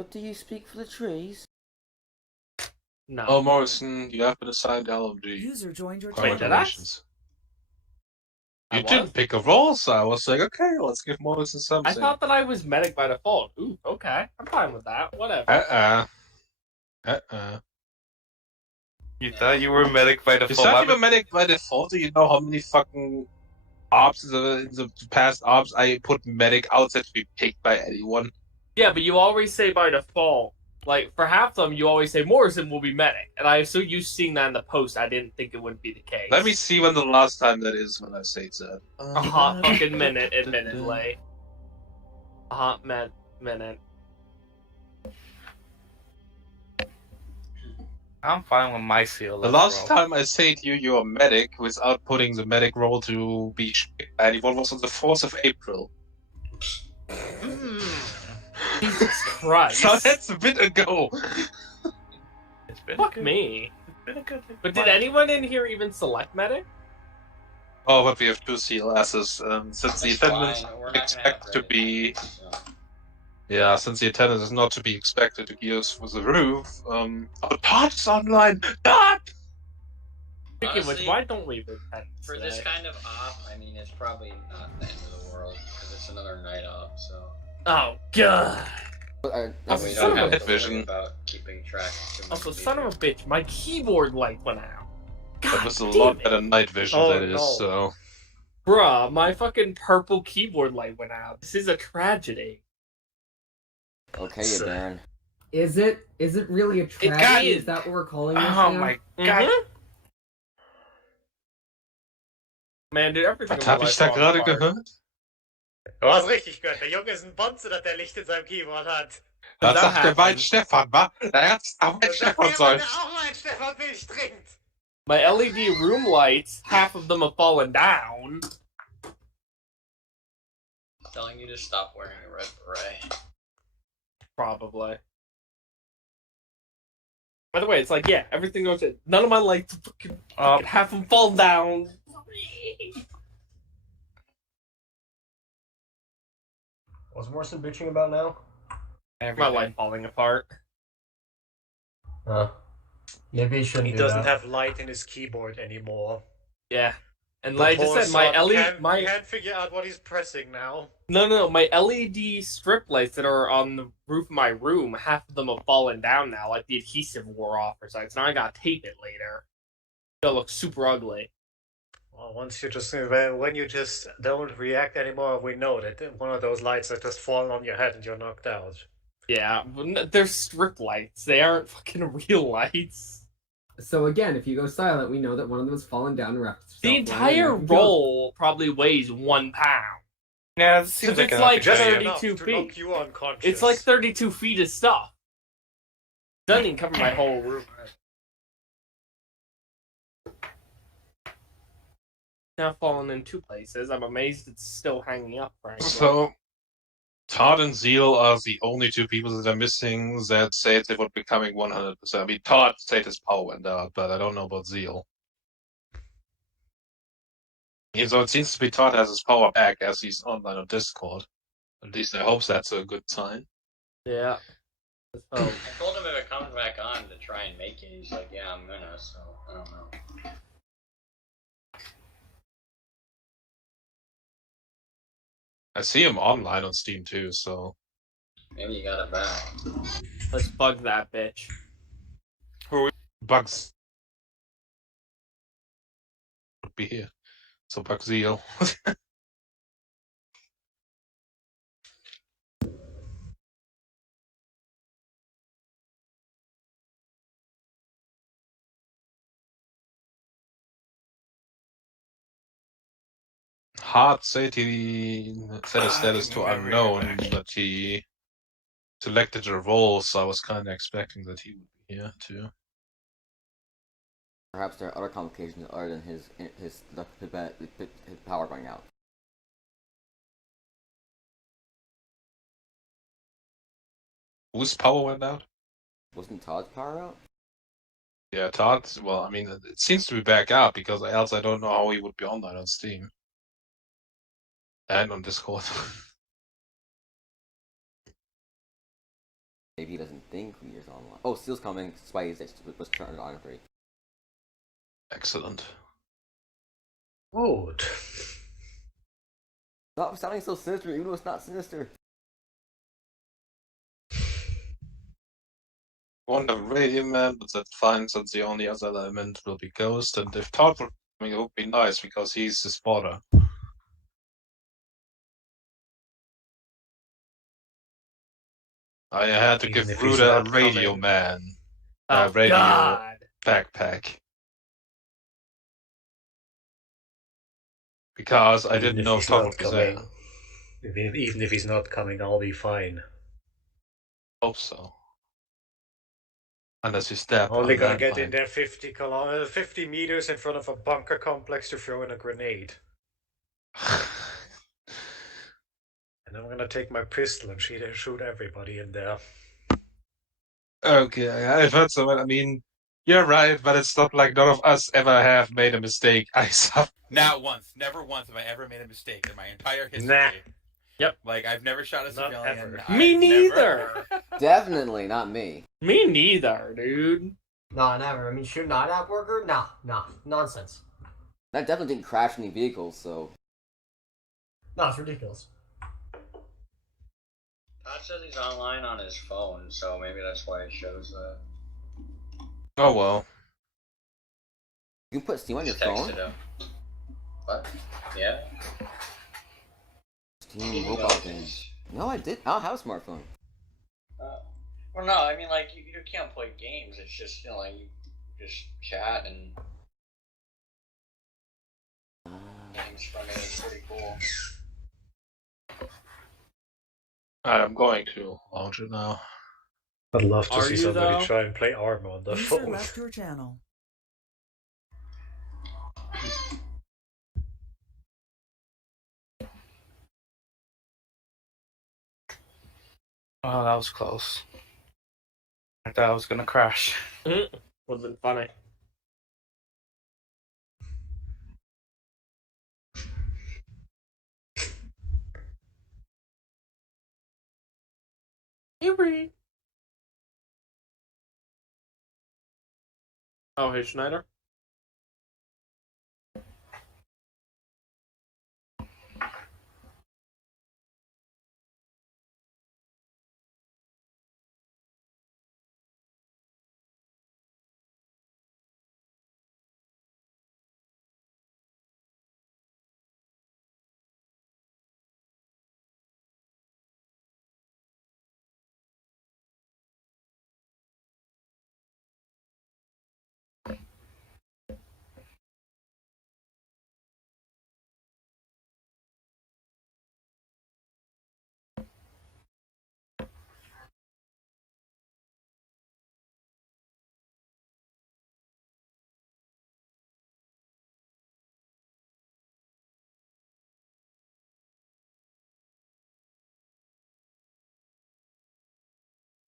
But do you speak for the trees? No. Oh, Morrison, you have been assigned LMG. User joined your Wait, channel. did I? Congratulations. I You was? didn't pick a role, so I was like, okay, let's give Morrison something. I thought that I was medic by default. Ooh, okay. I'm fine with that. Whatever. You thought you were medic by default? It's not even medic by default. Do you know how many fucking ops in the past ops I put medic outside to be picked by anyone? Yeah, but you always say by default. Like, for half of them, you always say Morrison will be medic. And I assume you seeing that in the post, I didn't think it would be the case. Let me see when the last time that is when I say that. A hot fucking minute, admittedly. A hot minute. I'm fine with my seal. The last time I said you're a medic without putting the medic role to be picked by anyone was on the 4th of April. Jesus Christ. So that's a bit ago. It's been Fuck good. me. It's been a good. But did anyone in here even select medic? Oh, but we have 2 CLSs. Since the attendance expect to be... Yeah, since the attendance is not to be expected to gear us with the roof, oh, Todd's online! Todd! Speaking of which, why don't we repent For today? this kind of op, I mean, it's probably not the end of the world, because it's another night op, so... Oh, God. That's we son don't of a have to worry vision. about keeping track of too many Also, people. son of a bitch, my keyboard light went out. God That was a damn lot it. better night vision, Oh, that is, no. so... Bruh, my fucking purple keyboard light went out. This is a tragedy. Okay, you Darren. Is it really a tragedy? Is that what we're calling this Oh now? my god! Man, dude, everything Was in my hab ich life da falls gerade apart. gehört? Du hast richtig gehört, der Junge ist ein Bonze, dass der Licht in seinem Keyboard hat. Das That sagt der happened. Wein Stefan, wa? Der hat auch ein Und Stefan sagt sein. der auch mal ein Stefan Milch trinkt. My LED room lights, half of them have fallen down. Telling you to stop wearing a red beret. Probably. By the way, it's like, yeah, everything goes in. None of my lights fucking half them fall down. What's Morrison bitching about now? My light falling apart. Maybe he shouldn't He do doesn't that. have light in his keyboard anymore. Yeah. And The like I just poor said, my son LED, can't figure out what he's pressing now. No, my LED strip lights that are on the roof of my room, half of them have fallen down now, like the adhesive wore off or something. So now I gotta tape it later. It'll look super ugly. Well, once you just when you just don't react anymore, we know that one of those lights has just fallen on your head and you're knocked out. Yeah, they're strip lights. They aren't fucking real lights. So again, if you go silent, we know that one of them has fallen down and wrapped itself. The entire roll probably weighs 1 pound. Yeah, it seems It's like like Just 32 enough to feet. knock you unconscious. It's like 32 feet of stuff. Doesn't even cover my whole room. Now fallen in 2 places. I'm amazed it's still hanging up, frankly. So, Todd and Zeal are the only 2 people that are missing that said they would be coming 100%. I mean, Todd said his power went out, but I don't know about Zeal. Even though it seems to be Todd has his power back as he's online on Discord. At least I hope that's a good sign. Yeah. Oh. I told him if it comes back on to try and make it. He's like, yeah, I'm gonna, so I don't know. I see him online on Steam too, so... Maybe you got it back. Let's bug that bitch. Bugs would be here. So Bug Zeal. Hart said he set his status to unknown, but he selected a role, so I was kind of expecting that he would be here too. Perhaps there are other complications other than his power going out. Whose power went out? Wasn't Todd's power out? Yeah, Todd. Well, I mean, it seems to be back out because else I don't know how he would be online on Steam and on Discord. Maybe think he is online. Oh, Steel's coming. Spidey was turned on 3. Excellent. Good. Stop sounding so sinister, even though it's not sinister. Wonder Radio Man, but that's fine since the only other element will be Ghost, and if Todd were coming, it would be nice because he's the spotter. I had to Even give if he's Ruda a not Radio coming. Man. Oh, Radio God. backpack. Because I Even didn't if know he's Todd not would be there. coming. Even if he's not coming, I'll be fine. Hope so. Unless you step Only on gotta that get line. in there 50 meters in front of a bunker complex to throw in a grenade. And I'm gonna take my pistol and shoot everybody in there. Okay, I've heard so. I mean, you're right, but it's not like none of us ever have made a mistake. Not once. Never once have I ever made a mistake in my entire history. Nah. Yep. Like, I've never shot a Not civilian. ever. Me I've neither. Definitely not me. Me neither, dude. Nah, never. I mean, shooting an IDAP worker? Nah, nonsense. That definitely didn't crash any vehicles, so. No, it's ridiculous. Todd says he's online on his phone, so maybe that's why it shows that. Oh well. You can put Steam on your Just texted phone? him. What? Yeah? Steam mobile games. No, I did. I don't have a smartphone. Well, no, I mean, like, you can't play games. It's just, you know, like, you just chat and games from it. It's pretty cool. I'm going to launch it now. I'd love to Are see you, somebody though? try and play Arma on the User phone. left your channel. Oh, that was close. I thought I was gonna crash. Would have been funny. Hey, Reed. Oh, hey, Schneider.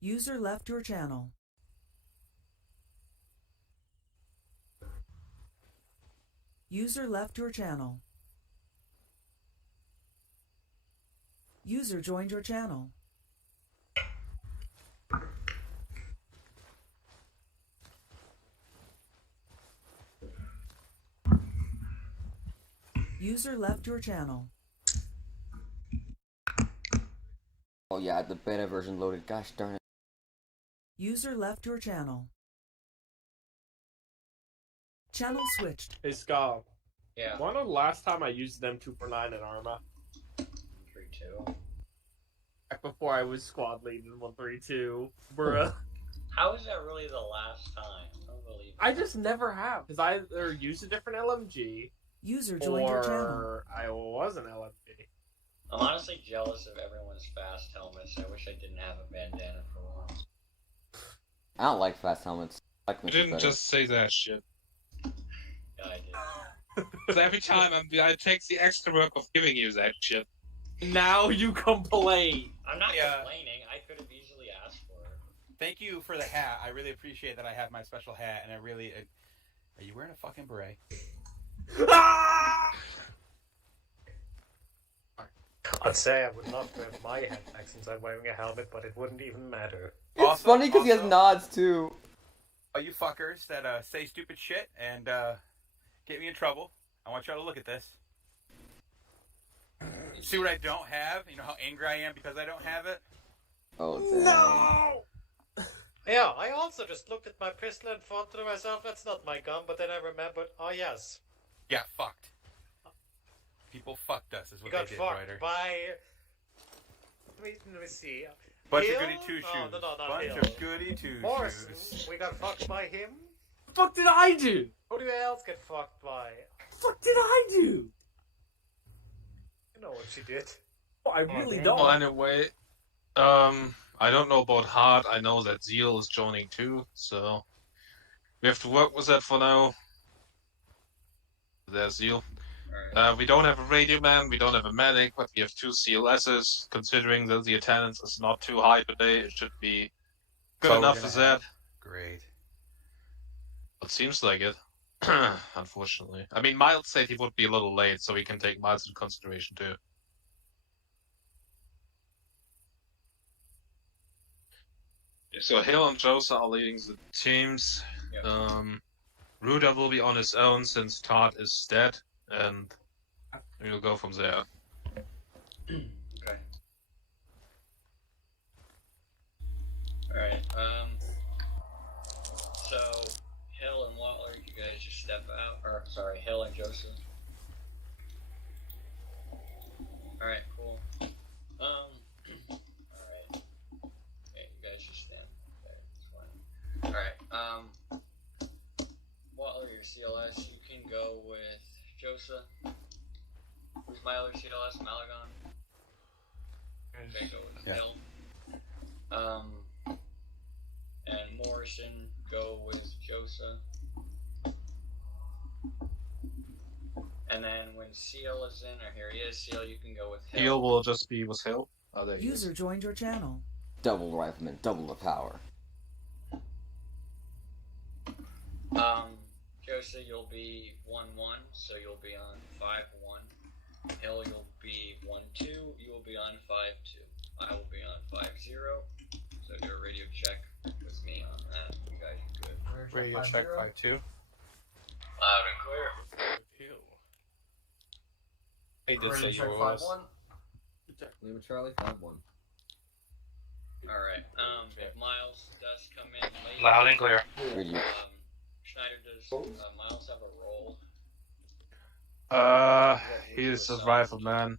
User left your channel. User left your channel. User joined your channel. User left your channel. Oh yeah, the beta version loaded. Gosh darn it. User left your channel. Channel switched. Hey, Scott. Yeah. Wanna know the last time I used them 249 in Arma? 3-2. Back before I was squad lead in 132. Bruh. How is that really the last time? I don't believe it. I just never have, because I either used a different LMG, User joined your channel. or I was an LMG. I'm honestly jealous of everyone's fast helmets. I wish I didn't have a bandana for once. I don't like fast helmets. I like You them didn't better. just say that shit. Yeah, I did. Because every time I take the extra work of giving you that shit. Now you complain. I'm not Yeah. complaining. I could have easily asked for it. Thank you for the hat. I really appreciate that I have my special hat, and I really... Are you wearing a fucking beret? Ah! I'd say I would love to have my head back since I'm wearing a helmet, but it wouldn't even matter. It's Also- funny because he has also- nods too. All you fuckers that say stupid shit and get me in trouble, I want y'all to look at this. See what I don't have? You know how angry I am because I don't have it? Oh, dang. Yeah, I also just looked at my pistol and thought to myself, that's not my gun, but then I remembered, oh yes. Yeah, fucked. People fucked us, is We what got they did, fucked Ryder. by... Let me see. Bunch Hill? of goody two-shoes. No, not Bunch Hill. of goody two-shoes. Morrison, we got fucked by him? What the fuck did I do? Who do you else get fucked by? What did I do? You know what she did. Oh, I really don't. Well, anyway, I don't know about Hard. I know that Zeal is joining too, so we have to work with that for now. There's Zeal. We don't have a radio man, we don't have a medic, but we have 2 CLSs. Considering that the attendance is not too high today, it should be good enough for that. Great. It seems like it. Unfortunately. I mean, Miles said he would be a little late, so we can take Miles into consideration too. So Hill and Josa are leading the teams. Yep. Ruda will be on his own since Todd is dead, and we'll go from there. Okay. Alright, so Hill and Watler, you guys just step out, or sorry, Hill and Joseph. Alright, cool. Alright. Yeah, you guys just stand there, that's fine. Alright, Watler, your CLS, you can go with Joseph. Who's my other CLS? Malagon? Okay, go with Yeah. Hill. And Morrison, go with Josa. And then when Seal is in, or here he is, Seal, you can go with Hill. Hill will just be with Hill. Oh, there he is. User joined your channel. Double rifleman, double the power. Josa, you'll be 1-1, so you'll be on 5-1. Hill, you'll be 1-2, you will be on 5-2. I will be on 5-0. So do a radio check with me on that. You guys are good. Radio check 5-2. Loud and clear. He did say you were Five us. one. Lima Charlie 5-1. Alright, if Miles does come in late, Loud and clear. Radio. Schneider, does Miles have a role? He's a rifleman.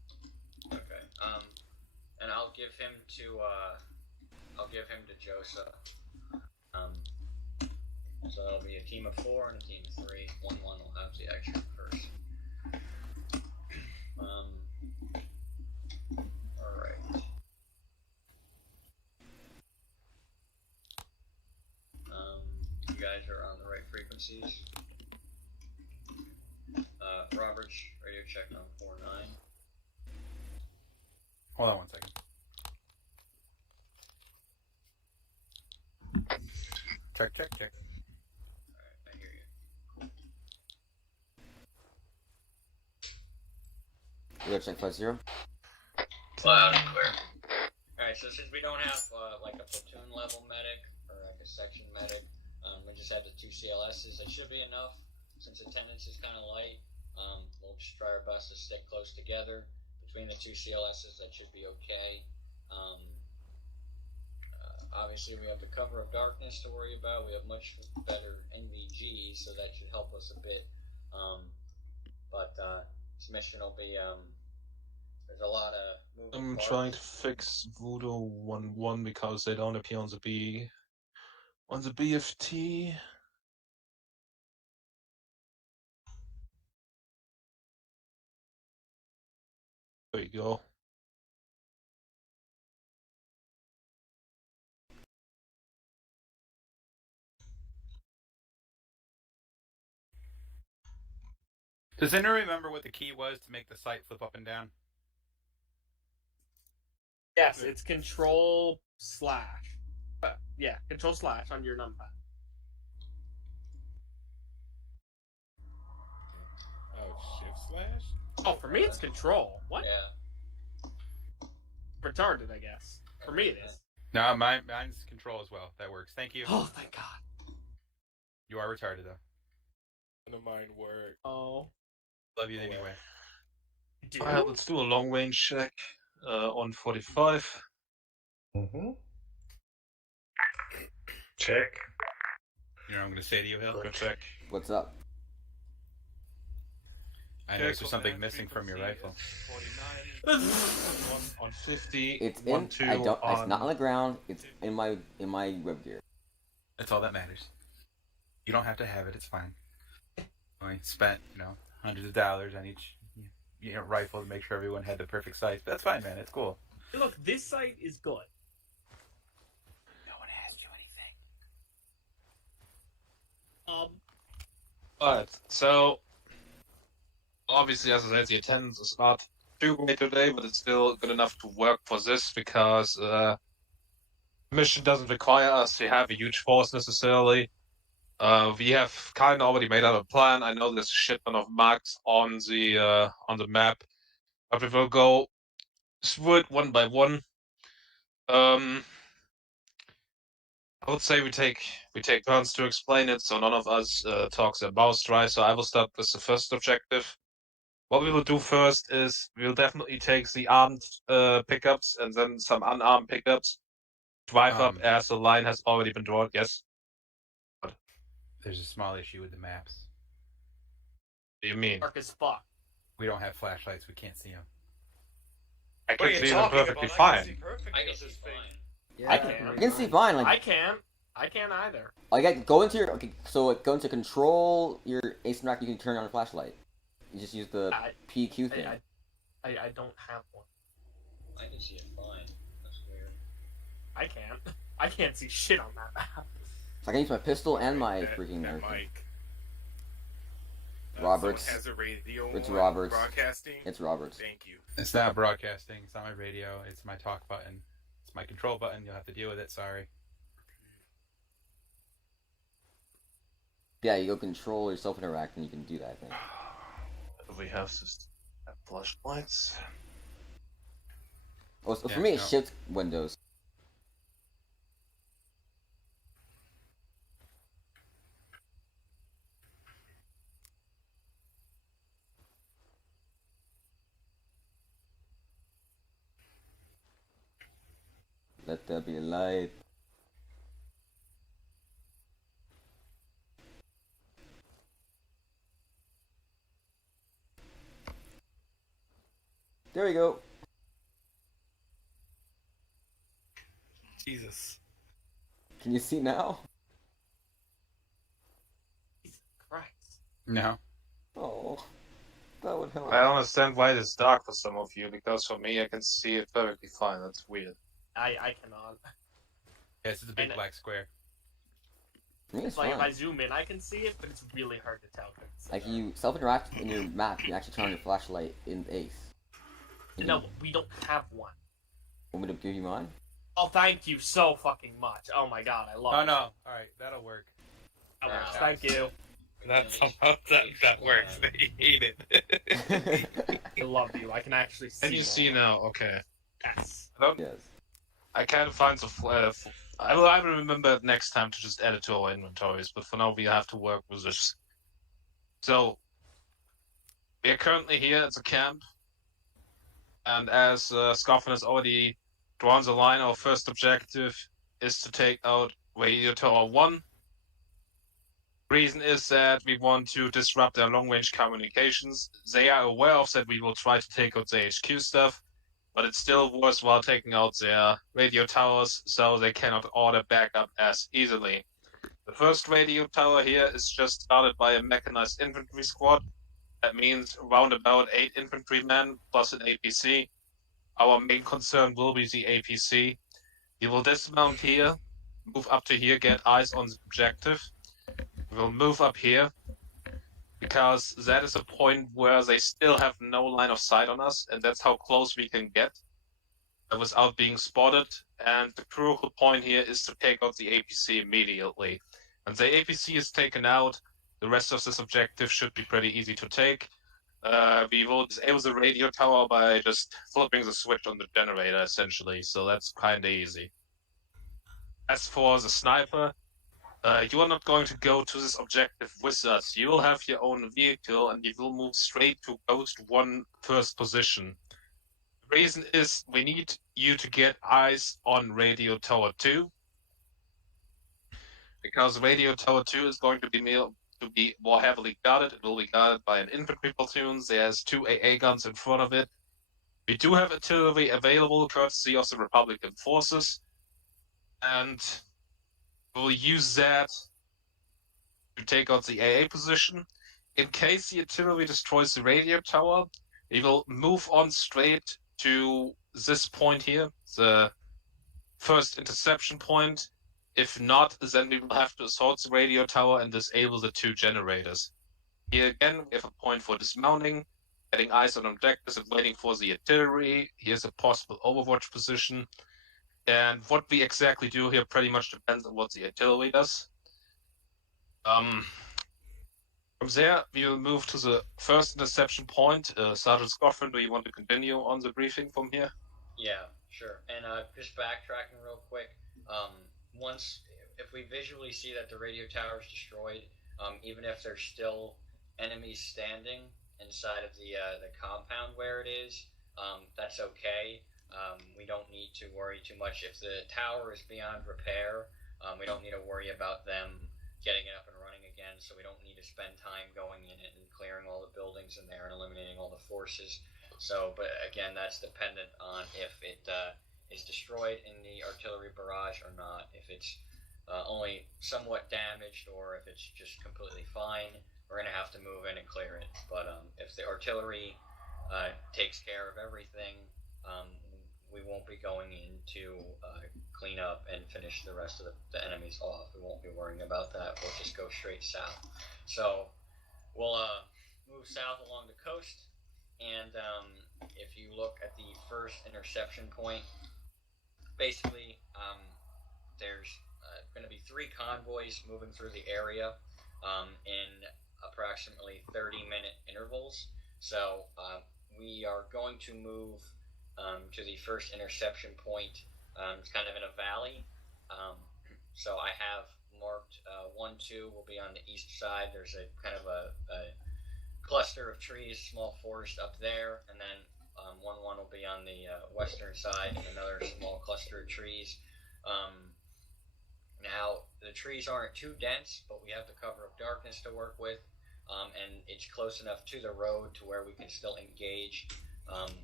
Okay, and I'll give him to Josa. So it'll be a team of 4 and a team of 3. 1-1 will have the extra person. Alright. You guys are on the right frequencies. Roberts, radio check on 4-9. Hold on one second. Check, check, check. Alright, I hear you. Radio check 5-0. Loud and clear. Alright, so since we don't have like a platoon level medic or like a section medic, we just had the 2 CLSs. It should be enough since attendance is kind of light. We'll just try our best to stick close together between the 2 CLSs. That should be okay. Obviously, we have the cover of darkness to worry about. We have much better NVG, so that should help us a bit. But this mission will be there's a lot of moving I'm parts. trying to fix Voodoo 1-1 because they don't appear on the BFT. There you go. Does anyone remember what the key was to make the sight flip up and down? Yes, it's control/. Yeah, control/ on your numpad. Oh, shift slash? Oh, for me it's control. What? Yeah. retarded, I guess. For me, it is. No, mine's control as well. That works. Thank you. Oh, thank God. You are retarded though. None of mine work. Oh. Love you anyway. Do? Let's do a long range check on 45. Mm-hmm. Check. You know what I'm gonna say to you, Hill? Good check. What's up? I noticed there's something missing from your rifle. 49. One on 50. It's one, in. two I don't. on... It's not on the ground. It's in my web gear. That's all that matters. You don't have to have it. It's fine. I spent, hundreds of dollars on each rifle to make sure everyone had the perfect sight. That's fine, man. It's cool. Hey, look, this site is good. No one asked you anything. Alright, so obviously, as I said, the attendance is not too great today, but it's still good enough to work for this because mission doesn't require us to have a huge force necessarily. We have kind of already made out a plan. I know there's a shit ton of marks on the map, but we will go through it one by one. I would say we take turns to explain it, so none of us talks about dry. So I will start with the first objective. What we will do first is we'll definitely take the armed pickups and then some unarmed pickups. Drive up as the line has already been drawn. Yes. There's a small issue with the maps. What do you mean? Dark as fuck. We don't have flashlights. We can't see them. I What can are you see them talking perfectly about? fine. I can see perfectly I can with see this fine. thing. Yeah, I can see fine. Like I can't. I can't either. Like, go into your go into control your ace rack. You can turn on a flashlight. You just use the PQ thing. I don't have one. I can see it fine. That's weird. I can't. I can't see shit on that map. So I can use my pistol and my freaking that everything. mic. Roberts. Has a radio It's on Roberts. broadcasting. It's Roberts. Thank you. It's not broadcasting. It's not my radio. It's my talk button. It's my control button. You'll have to deal with it. Sorry. Yeah, you go control your self interact and you can do that thing. We have just flashlights. Oh, so Yeah, for me, no. it's shift Windows. Let there be light. There we go. Jesus. Can you see now? Jesus Christ. No. Oh, that would help. I don't understand why it's dark for some of you, because for me I can see it perfectly fine. That's weird. I cannot. Yes, it's a big And- black square. For me, it's Like if fine. I zoom in, I can see it, but it's really hard to tell. 'Cause it's, Like you self-interact in your map, you can actually turn on your flashlight in Ace. And No, we don't have one. you want me to give you mine? Oh, thank you so fucking much. Oh my god, I love Oh it. no! All right, that'll work. That Yeah. works. Thank you. That's somehow that works. They hate it. I love you. I can actually see. And you see now, okay. Yes. Yes. I can't find the I will remember next time to just add it to our inventories, but for now we have to work with this. So, we are currently here at the camp, and as Scoffin has already drawn the line, our first objective is to take out Radio Tower 1. Reason is that we want to disrupt their long-range communications. They are aware of that we will try to take out the HQ stuff, but it's still worthwhile taking out their radio towers so they cannot order backup as easily. The first radio tower here is just started by a mechanized infantry squad. That means around about 8 infantrymen plus an APC. Our main concern will be the APC. We will dismount here, move up to here, get eyes on the objective. We will move up here, because that is a point where they still have no line of sight on us, and that's how close we can get without being spotted. And the crucial point here is to take out the APC immediately. And the APC is taken out, the rest of this objective should be pretty easy to take. we will disable the radio tower by just flipping the switch on the generator, essentially. So that's kind of easy. As for the sniper, you are not going to go to this objective with us. You will have your own vehicle, and you will move straight to Ghost 1 first position. The reason is we need you to get eyes on Radio Tower 2, because Radio Tower 2 is going to be more heavily guarded. It will be guarded by an infantry platoon. There's 2 AA guns in front of it. We do have artillery available, courtesy of the Republican forces, and we'll use that to take out the AA position. In case the artillery destroys the radio tower, we will move on straight to this point here, the first interception point. If not, then we will have to assault the radio tower and disable the 2 generators. Here again, we have a point for dismounting, getting eyes on objectives and waiting for the artillery. Here's a possible overwatch position. And what we exactly do here pretty much depends on what the artillery does. From there, we will move to the first interception point. Sergeant Scoffin, do you want to continue on the briefing from here? Yeah, sure. And just backtracking real quick, if we visually see that the radio tower is destroyed, even if there's still enemies standing inside of the compound where it is, that's okay. We don't need to worry too much. If the tower is beyond repair, we don't need to worry about them getting it up and running again, so we don't need to spend time going in it and clearing all the buildings in there and eliminating all the forces. So, but again, that's dependent on if it is destroyed in the artillery barrage or not. If it's only somewhat damaged or if it's just completely fine, we're going to have to move in and clear it. But if the artillery takes care of everything, we won't be going in to clean up and finish the rest of the enemies off. We won't be worrying about that. We'll just go straight south. So we'll move south along the coast, and if you look at the first interception point, basically there's going to be 3 convoys moving through the area in approximately 30-minute intervals. So we are going to move to the first interception point. It's kind of in a valley. So I have marked 1-2 will be on the east side. There's a kind of a cluster of trees, small forest up there, and then 1-1 will be on the western side, and another small cluster of trees. Now, the trees aren't too dense, but we have the cover of darkness to work with, and it's close enough to the road to where we can still engage.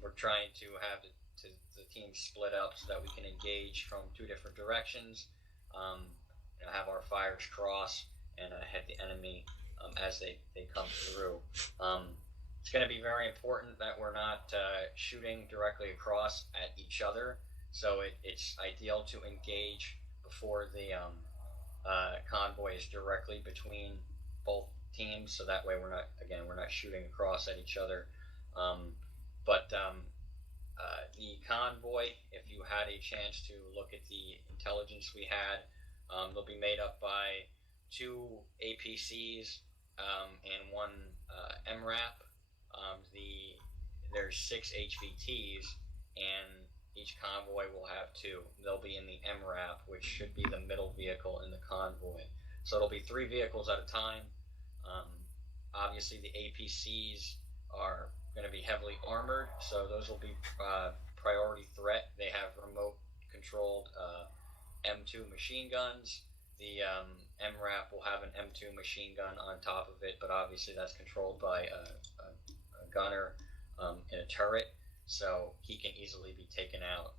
We're trying to have the team split up so that we can engage from 2 different directions, have our fires cross, and hit the enemy as they come through. It's going to be very important that we're not shooting directly across at each other, so it's ideal to engage before the convoy is directly between both teams, so that way we're not shooting across at each other. But the convoy, if you had a chance to look at the intelligence we had, they'll be made up by 2 APCs and 1 MRAP. There's 6 HVTs, and each convoy will have 2. They'll be in the MRAP, which should be the middle vehicle in the convoy. So it'll be 3 vehicles at a time. Obviously, the APCs are going to be heavily armored, so those will be priority threat. They have remote-controlled M2 machine guns. The MRAP will have an M2 machine gun on top of it, but obviously that's controlled by a gunner in a turret, so he can easily be taken out.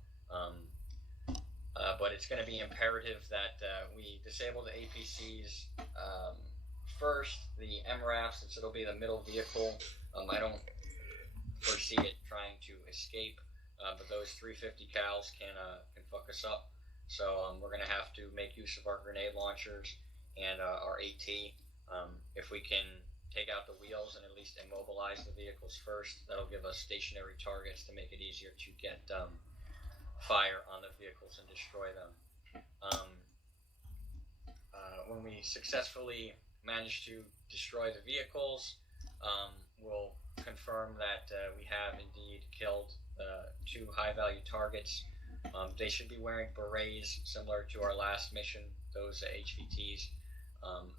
But it's going to be imperative that we disable the APCs first. The MRAP, since it'll be the middle vehicle, I don't foresee it trying to escape, but those 350 cals can fuck us up. So we're going to have to make use of our grenade launchers and our AT. If we can take out the wheels and at least immobilize the vehicles first, that'll give us stationary targets to make it easier to get fire on the vehicles and destroy them. When we successfully manage to destroy the vehicles, we'll confirm that we have indeed killed 2 high-value targets. They should be wearing berets, similar to our last mission. Those HVTs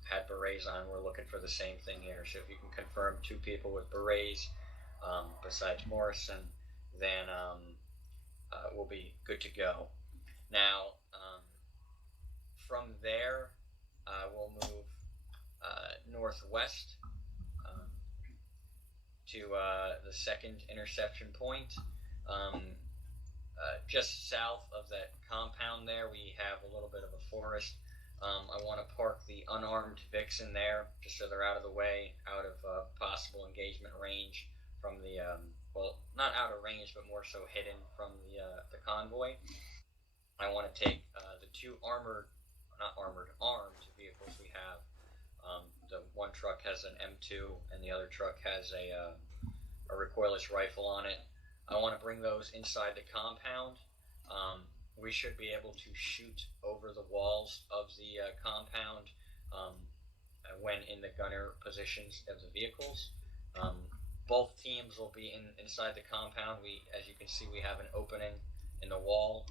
had berets on. We're looking for the same thing here. So if you can confirm 2 people with berets, besides Morrison, then we'll be good to go. Now, from there, we'll move northwest to the second interception point. Just south of that compound there, we have a little bit of a forest. I want to park the unarmed Vixen there, just so they're out of the way, out of possible engagement range from the, well, not out of range, but more so hidden from the convoy. I want to take the 2 armed vehicles we have. The one truck has an M2, and the other truck has a recoilless rifle on it. I want to bring those inside the compound. We should be able to shoot over the walls of the compound when in the gunner positions of the vehicles. Both teams will be inside the compound. As you can see, we have an opening in the wall.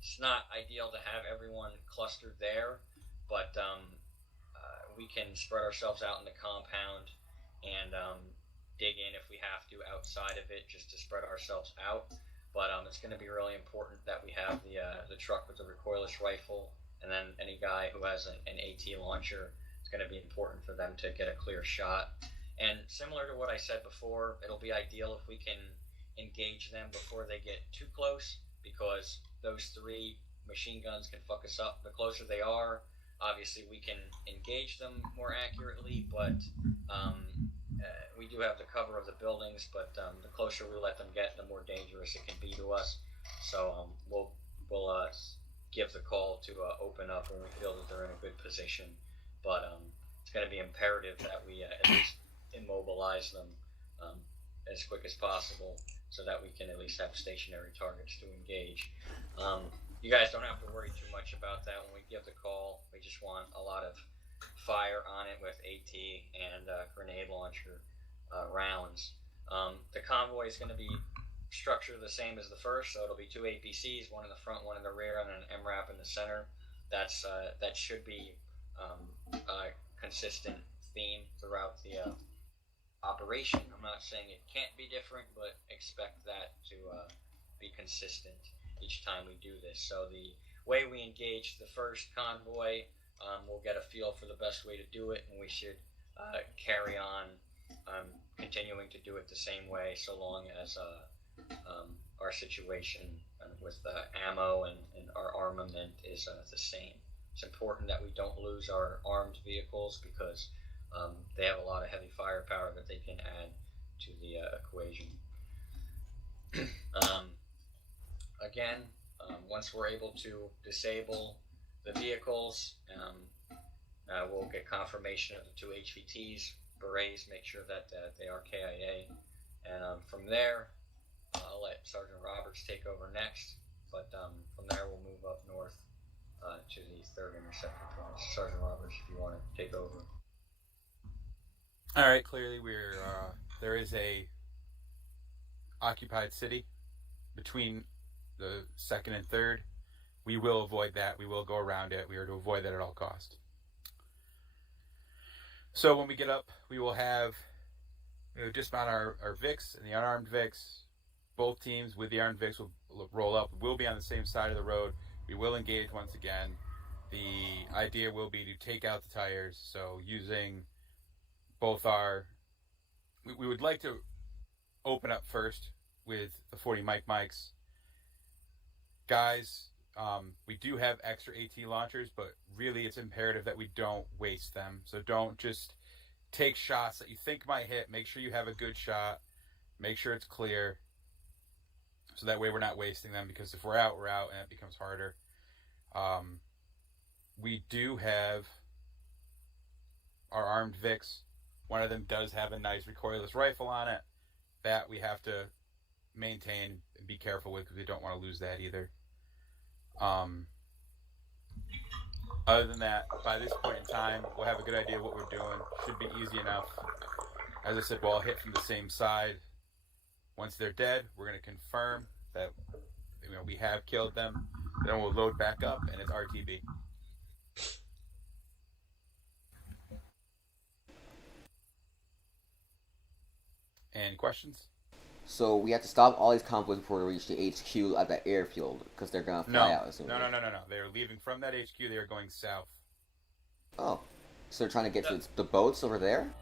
It's not ideal to have everyone clustered there, but we can spread ourselves out in the compound and dig in if we have to outside of it, just to spread ourselves out. But it's going to be really important that we have the truck with the recoilless rifle, and then any guy who has an AT launcher. It's going to be important for them to get a clear shot. And similar to what I said before, it'll be ideal if we can engage them before they get too close, because those 3 machine guns can fuck us up. The closer they are, obviously we can engage them more accurately, but we do have the cover of the buildings, but the closer we let them get, the more dangerous it can be to us. So we'll give the call to open up when we feel that they're in a good position. But it's going to be imperative that we at least immobilize them as quick as possible, so that we can at least have stationary targets to engage. You guys don't have to worry too much about that when we give the call. We just want a lot of fire on it with AT and grenade launcher rounds. The convoy is going to be structured the same as the first, so it'll be 2 APCs, one in the front, one in the rear, and an MRAP in the center. That should be a consistent theme throughout the operation. I'm not saying it can't be different, but expect that to be consistent each time we do this. So the way we engage the first convoy, we'll get a feel for the best way to do it, and we should carry on continuing to do it the same way, so long as our situation with ammo and our armament is the same. It's important that we don't lose our armed vehicles, because they have a lot of heavy firepower that they can add to the equation. Again, once we're able to disable the vehicles, we'll get confirmation of the 2 HVTs, berets, make sure that they are KIA, and from there, I'll let Sergeant Roberts take over next, but from there we'll move up north to the 3rd interceptor point. Sergeant Roberts, if you want to take over. All right, clearly there is a occupied city between the 2nd and 3rd. We will avoid that. We will go around it. We are to avoid that at all costs. So when we get up, we will have dismount our VIX and the unarmed VIX. Both teams with the armed VIX will roll up. We'll be on the same side of the road. We will engage once again. The idea will be to take out the tires. So using both we would like to open up first with the 40 mics. Guys, we do have extra AT launchers, but really it's imperative that we don't waste them. So don't just take shots that you think might hit. Make sure you have a good shot. Make sure it's clear. So that way we're not wasting them, because if we're out, and it becomes harder. We do have our armed VIX. One of them does have a nice recoilless rifle on it. That we have to maintain and be careful with, because we don't want to lose that either. Other than that, by this point in time, we'll have a good idea of what we're doing. Should be easy enough. As I said, we'll all hit from the same side. Once they're dead, we're going to confirm that we have killed them. Then we'll load back up, and it's RTB. Any questions? So we have to stop all these convoys before we reach the HQ at the airfield, because they're gonna fly out. No. They're leaving from that HQ. They are going south. Oh, so they're trying to get to the boats over there?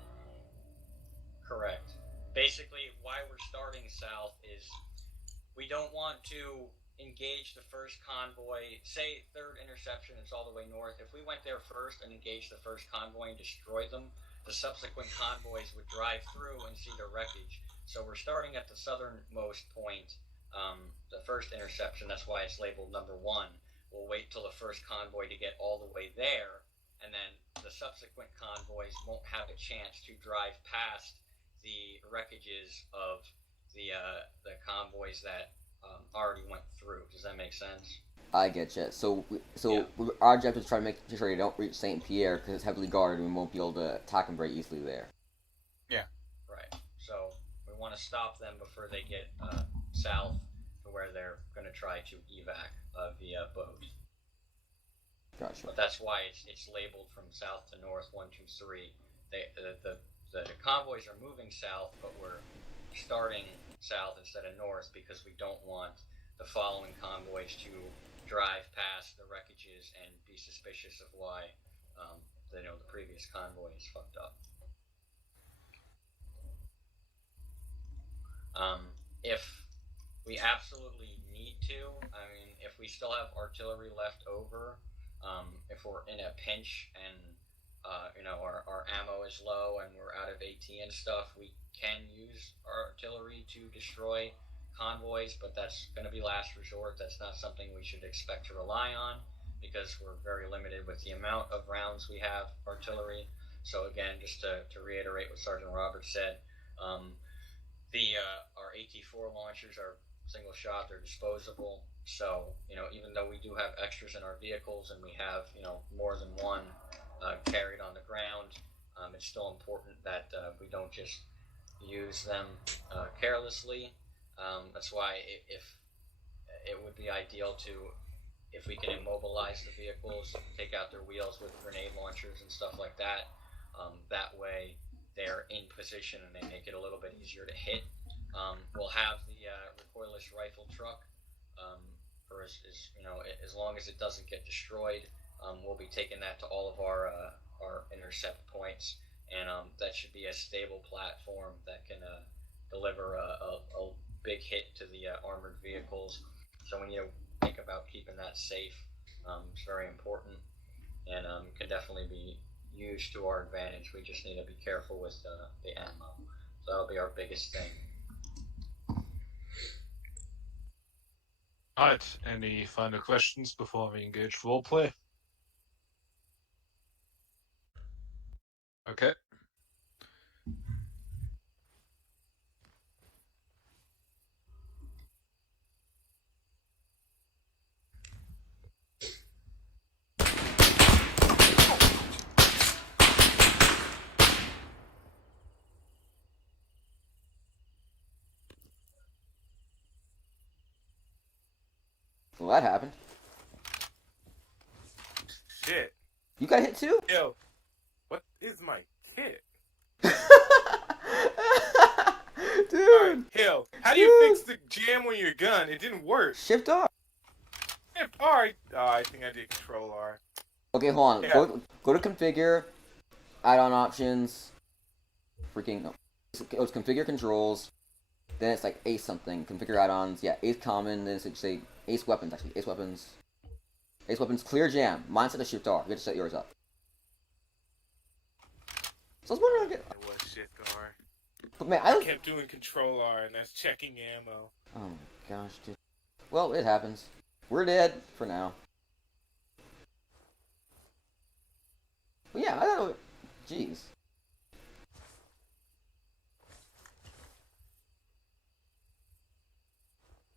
Correct. Basically, why we're starting south is we don't want to engage the first convoy. Say third interception is all the way north. If we went there first and engaged the first convoy and destroyed them, the subsequent convoys would drive through and see the wreckage. So we're starting at the southernmost point, the first interception. That's why it's labeled number 1. We'll wait till the first convoy to get all the way there, and then the subsequent convoys won't have a chance to drive past the wreckages of the convoys that already went through. Does that make sense? I get you. So our objective is try to make sure they don't reach St. Pierre because it's heavily guarded and we won't be able to attack them very easily there. Yeah. Right. So we want to stop them before they get south to where they're going to try to evac via boat. Gotcha. But that's why it's labeled from south to north 1, 2, 3. The convoys are moving south, but we're starting south instead of north because we don't want the following convoys to drive past the wreckages and be suspicious of why the previous convoy is fucked up. If we absolutely need to, I mean, if we still have artillery left over, if we're in a pinch and our ammo is low and we're out of AT and stuff, we can use our artillery to destroy convoys, but that's going to be last resort. That's not something we should expect to rely on because we're very limited with the amount of rounds we have artillery. So again, just to reiterate what Sergeant Roberts said, our AT-4 launchers are single shot, they're disposable. So, even though we do have extras in our vehicles and we have, more than one carried on the ground, it's still important that we don't just use them carelessly. That's why if it would be ideal if we can immobilize the vehicles, take out their wheels with grenade launchers and stuff like that. That way they're in position and they make it a little bit easier to hit. We'll have the recoilless rifle truck for as long as it doesn't get destroyed. We'll be taking that to all of our intercept points, and that should be a stable platform that can deliver a big hit to the armored vehicles. So when you think about keeping that safe, it's very important and can definitely be used to our advantage. We just need to be careful with the ammo. So that'll be our biggest thing. Alright, any final questions before we engage roleplay? Okay. Well, that happened. Shit. You got hit too? Yo, what is my kit? Dude. Right, hell, how do you fix the jam on your gun? It didn't work. Shift R. Shift R. Oh, I think I did Control R. Okay, hold on. Yeah. Go to configure, add-on options. Freaking no. It's configure controls. Then it's like ace something. Configure add-ons. Yeah, ace common. Then it's say ace weapons. Actually, ace weapons. Ace weapons. Clear jam. Mine set to shift R. You have to set yours up. So I was wondering. It was Shift R. But man, I kept doing Control R, and that's checking ammo. Oh my gosh, dude. Well, it happens. We're dead for now. But yeah, I don't know. Jeez.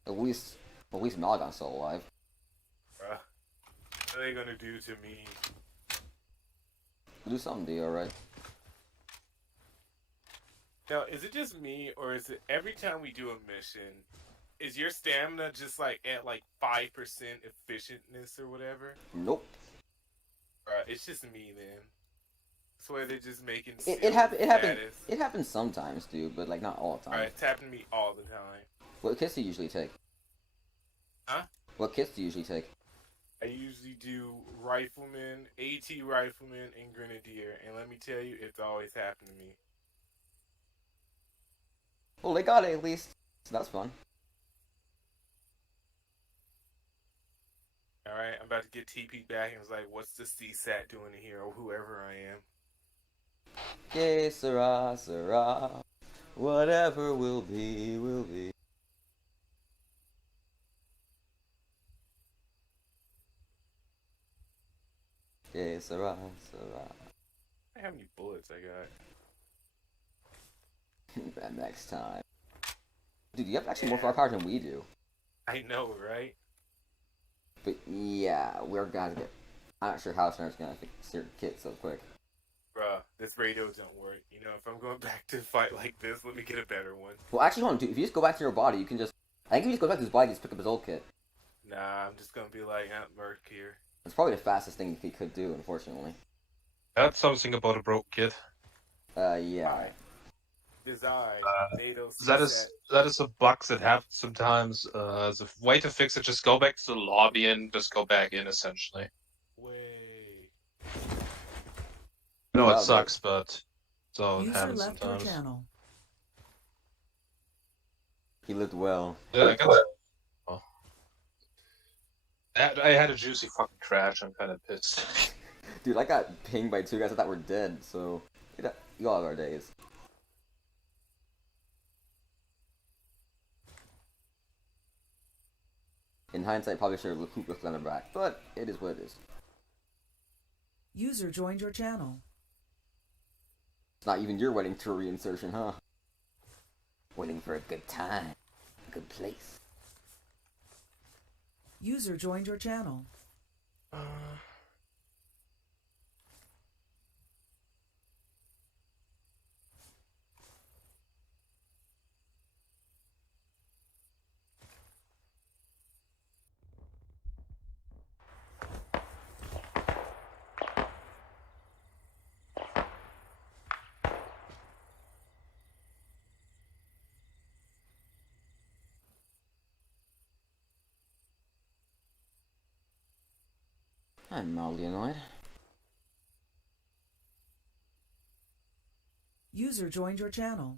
At least Malagon's still alive. Bruh. What are they gonna do to me? We'll do something to you, alright? Now, is it just me, or is it every time we do a mission, is your stamina just like at like 5% efficientness or whatever? Nope. It's just me then. That's why they're just making It happens sometimes, dude, but like not all the time. Alright, it's happened to me all the time. What kits do you usually take? Huh? What kits do you usually take? I usually do rifleman, AT rifleman, and grenadier, and let me tell you, it's always happened to me. Well, they got it at least, so that's fun. Alright, I'm about to get TP back, and it's like, what's the CSAT doing here, or whoever I am? Que sera, sera. Whatever will be, will be. Que sera, sera. How many bullets I got? Next time. Dude, you have actually more firepower than we do. I know, right? But yeah, we're gonna get. I'm not sure how Snar's gonna fix your kit so quick. Bruh, this radio don't work. You know, if I'm going back to fight like this, let me get a better one. Well, actually, hold on, dude. If you just go back to your body, you can just. I think if you just go back to his body, just pick up his old kit. Nah, I'm just gonna be like, Merc here. That's probably the fastest thing he could do, unfortunately. That's something about a broke kit. Yeah. Design, NATO That is a bug that happens sometimes. The way to fix it, just go back to the lobby and just go back in, essentially. No, it sucks, but so it happens left sometimes. your channel. He lived well. Yeah, I guess. Oh. I had a juicy fucking crash. I'm kind of pissed. Dude, I got pinged by 2 guys I thought were dead, so you all have our days. In hindsight, probably should have looked on the back, but it is what it is. User joined your channel. It's not even your wedding tour reinsertion, huh? Waiting for a good time, a good place. User joined your channel. I'm mildly annoyed. User joined your channel.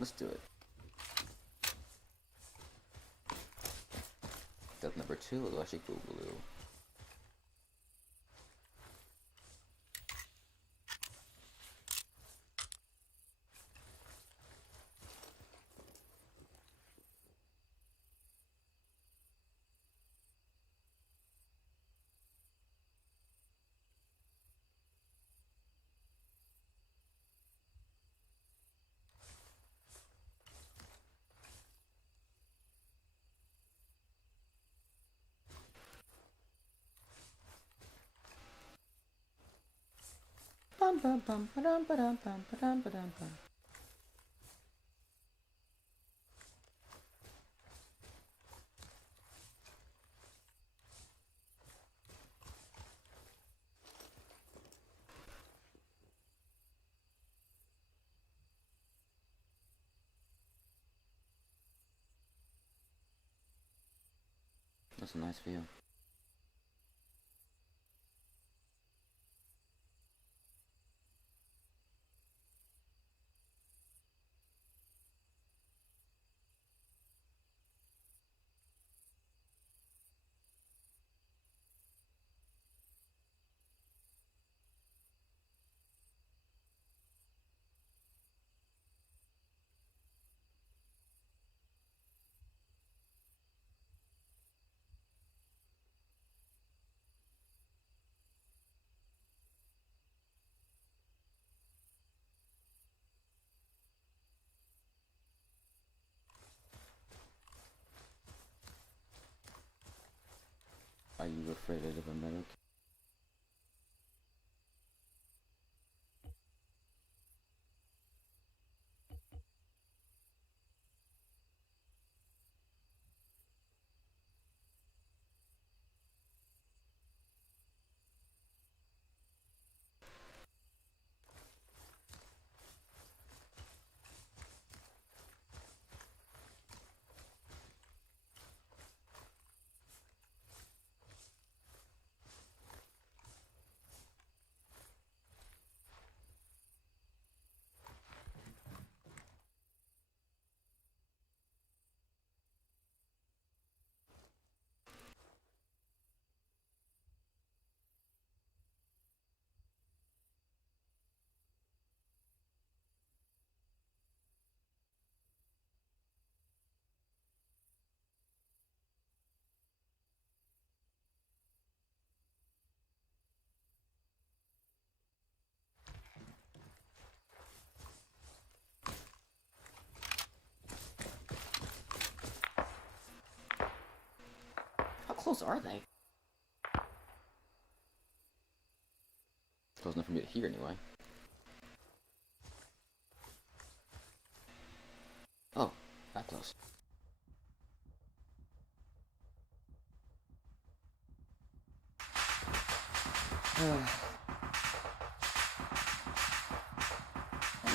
Let's do it. Step number 2, electric boogaloo. Bum bum bum ba-dum ba-dum bum ba-dum ba-dum bum. That's a nice view. afraid of a medic. How close are they? Close enough for me to hear, anyway. Oh, that close.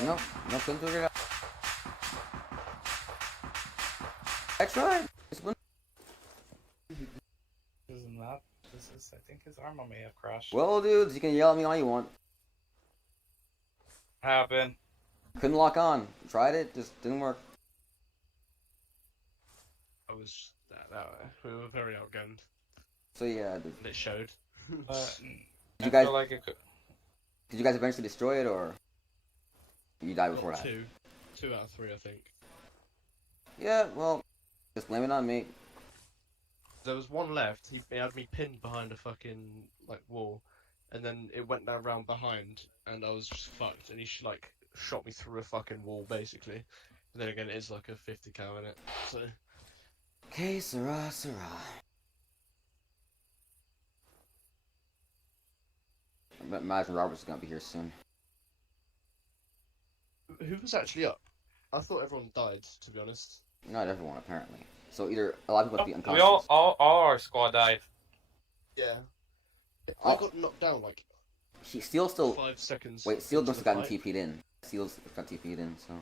Nope, couldn't figure it out. I tried. Isn't that? I think his armor may have crashed. Well, dudes, you can yell at me all you want. Happened. Couldn't lock on. Tried it, just didn't work. I was we were very outgunned. So yeah, And it showed. did you guys eventually destroy it, or you died before that? Two out of three, I think. Yeah, well, just blame it on me. There was one left. He had me pinned behind a fucking wall, and then it went down round behind, and I was just fucked. And he shot me through a fucking wall, basically. And then again, it is like a 50 cal in it. So. Okay, Sarah. I imagine Robert's gonna be here soon. Who was actually up? I thought everyone died, to be honest. Not everyone, apparently. So either a lot of people must be unconscious. We all our squad died. Yeah. I got knocked down Steel's still 5 seconds. Wait, Steel must have gotten TP'd in. Steel's got TP'd in, so.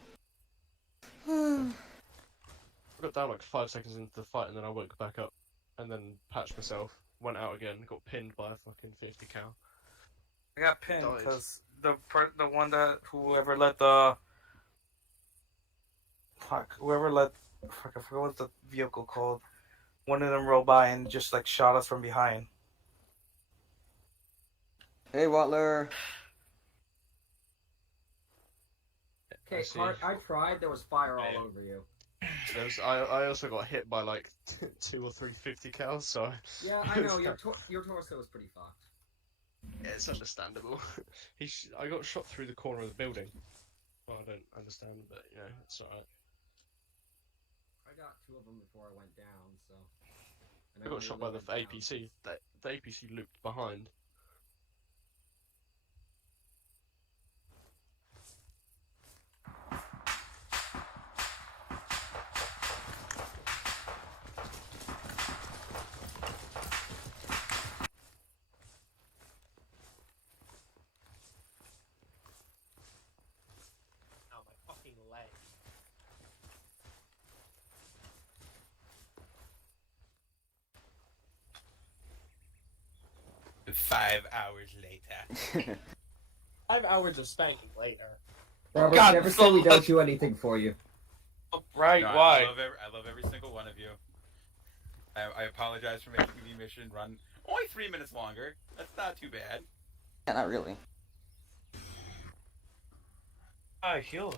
I got down 5 seconds into the fight, and then I woke back up, and then patched myself, went out again, got pinned by a fucking 50 cal. I got pinned Died. because the one that whoever let the I forgot what the vehicle called. One of them rolled by and just shot us from behind. Hey, Watler. Okay, I tried. There was fire all over you. I also got hit by 2 or 3 50 cals, so. Yeah, I know your torso was pretty fucked. Yeah, it's understandable. I got shot through the corner of the building. Well, I don't understand, but it's alright. I got 2 of them before I went down, so. I got shot by the APC. The APC looped behind. Ow, my fucking leg. 5 hours later. 5 hours of spanking later. Robert, God, never say we don't do anything for you. Right? No, Why? I love every single one of you. I apologize for making the mission run only 3 minutes longer. That's not too bad. Yeah, not really. I heal.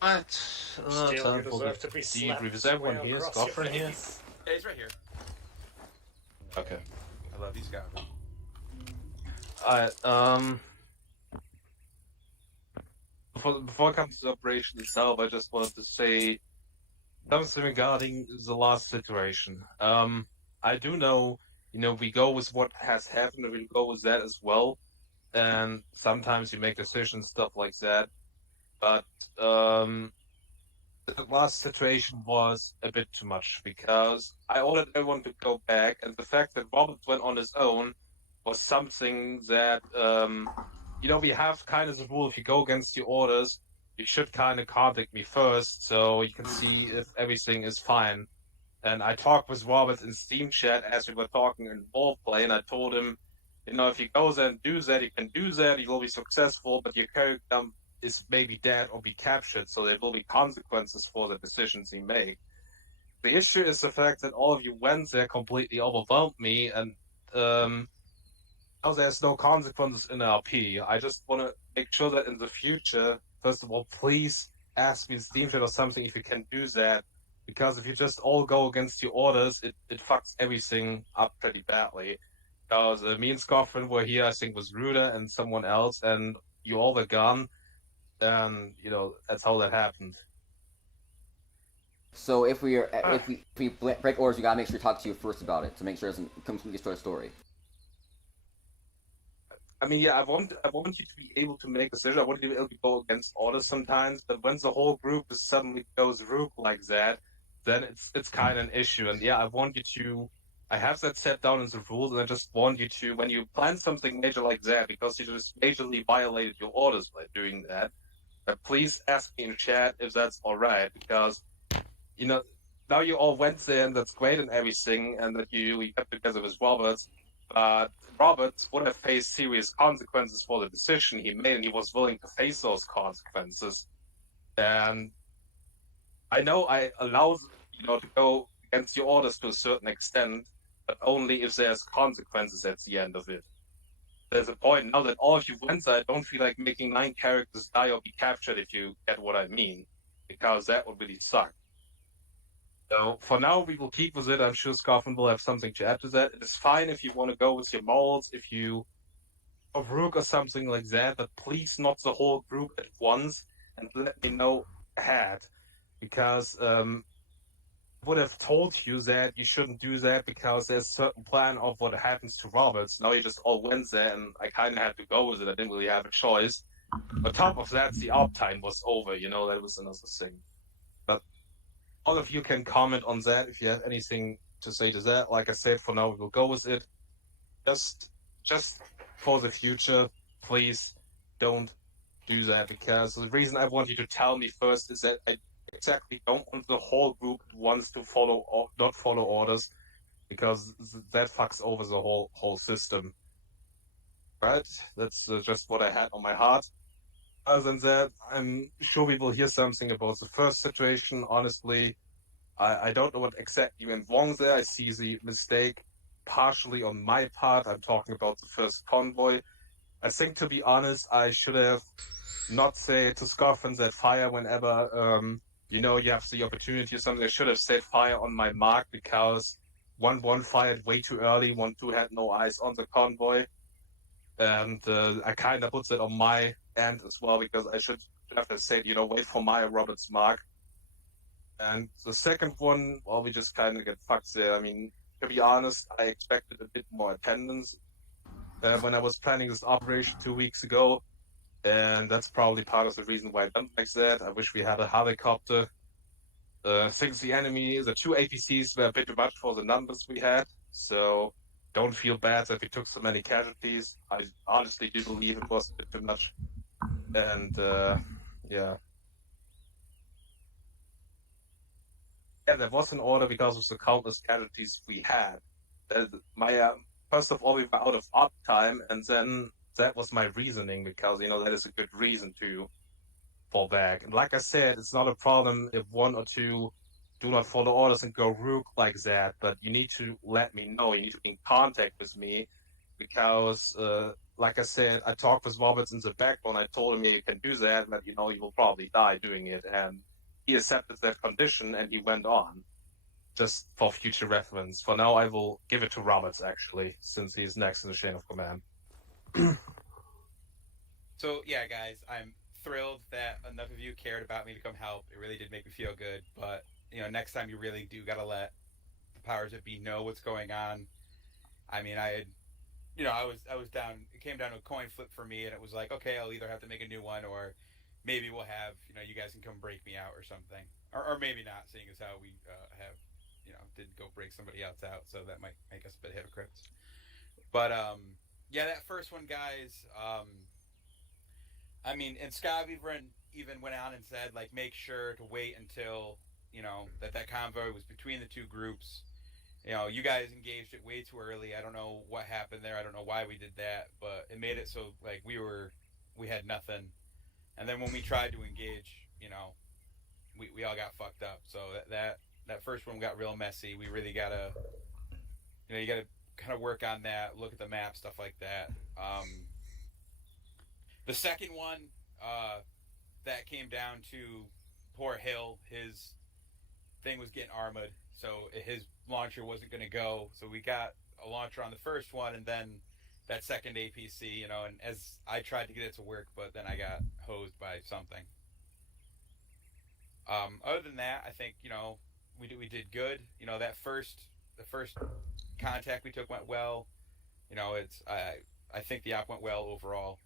What? Still, you deserve to be slapped Debrief. Is everyone square here? across Stoffer your here? face. Yeah, he's right here. Okay. I love these guys. Alright, before I come to the operation itself, I just wanted to say something regarding the last situation. I do know we go with what has happened, and we go with that as well. And sometimes you make decisions, stuff like that. But the last situation was a bit too much because I ordered everyone to go back, and the fact that Roberts went on his own was something that, we have kind of the rule: if you go against your orders, you should kind of contact me first so you can see if everything is fine. And I talked with Roberts in Steam chat as we were talking in play, and I told him, if he goes and does that, he can do that, he will be successful, but your character is maybe dead or be captured, so there will be consequences for the decisions he makes. The issue is the fact that all of you went there completely overwhelmed me, and now there's no consequences in RP. I just want to make sure that in the future, first of all, please ask me in Steam chat or something if you can do that. Because if you just all go against your orders, it fucks everything up pretty badly. Because me and Scoffin were here, I think, with Ruder and someone else, and you all were gone. And, that's how that happened. So if we break orders, we gotta make sure to talk to you first about it to make sure it doesn't completely destroy the story. I mean, yeah, I want you to be able to make a decision. I want you to be able to go against orders sometimes, but when the whole group suddenly goes rogue like that, then it's kind of an issue. And yeah, I want you to. I have that set down in the rules, and I just want you to, when you plan something major like that, because you just majorly violated your orders by doing that, please ask me in chat if that's all right, because now you all went there and that's great and everything, and that you got together with Roberts, but Roberts would have faced serious consequences for the decision he made, and he was willing to face those consequences. And I know I allow to go against your orders to a certain extent, but only if there's consequences at the end of it. There's a point now that all of you went there, I don't feel like making 9 characters die or be captured, if you get what I mean, because that would really suck. So for now, we will keep with it. I'm sure Scoffin will have something to add to that. It is fine if you want to go with your molds, if you of Rook or something like that, but please not the whole group at once, and let me know ahead, because I would have told you that you shouldn't do that because there's a certain plan of what happens to Roberts. Now you just all went there, and I kind of had to go with it. I didn't really have a choice. On top of that, the uptime was over. That was another thing. But all of you can comment on that if you have anything to say to that. Like I said, for now we will go with it. Just for the future, please don't do that, because the reason I want you to tell me first is that I exactly don't want the whole group at once to follow or not follow orders, because that fucks over the whole system. Right? That's just what I had on my heart. Other than that, I'm sure we will hear something about the first situation. Honestly, I don't know what exactly went wrong there. I see the mistake partially on my part. I'm talking about the first convoy. I think, to be honest, I should have not said to Scoffin that fire whenever you have the opportunity or something. I should have said fire on my mark, because 1-1 fired way too early. 1-2 had no eyes on the convoy, and I kind of put that on my end as well, because I should have said, wait for my Robert's mark. And the second one, well, we just kind of get fucked there. I mean, to be honest, I expected a bit more attendance when I was planning this operation 2 weeks ago, and that's probably part of the reason why I done like that. I wish we had a helicopter. Since the 2 APCs were a bit too much for the numbers we had, so don't feel bad that we took so many casualties. I honestly do believe it was a bit too much. And, yeah. Yeah, there was an order because of the countless casualties we had. First of all, we were out of op time, and then that was my reasoning, because that is a good reason to fall back. And like I said, it's not a problem if 1 or 2 do not follow orders and go rogue like that, but you need to let me know. You need to be in contact with me, because, like I said, I talked with Roberts in the backbone. I told him, yeah, you can do that, but you will probably die doing it, and he accepted that condition, and he went on. Just for future reference. For now, I will give it to Roberts, actually, since he's next in the chain of command. So, yeah, guys, I'm thrilled that enough of you cared about me to come help. It really did make me feel good. But, next time you really do got to let the powers that be know what's going on. I mean, I had, I was down. It came down to a coin flip for me, and it was like, okay, I'll either have to make a new one, or maybe we'll have, you guys can come break me out or something, or maybe not, seeing as how we have, didn't go break somebody else out, so that might make us a bit hypocrites. But yeah, that first one, guys. I mean, and Scott even went on and said, like, make sure to wait until that convoy was between the two groups. You guys engaged it way too early. I don't know what happened there. I don't know why we did that, but it made it so like we had nothing. And then when we tried to engage, we all got fucked up. So that first one got real messy. We really gotta, you gotta kind of work on that. Look at the map, stuff like that. The second one, that came down to poor Hill. His thing was getting armored, so his launcher wasn't going to go. So we got a launcher on the first one, and then that second APC, and as I tried to get it to work, but then I got hosed by something. Other than that, I think we did good. The first contact we took went well. I think the op went well overall,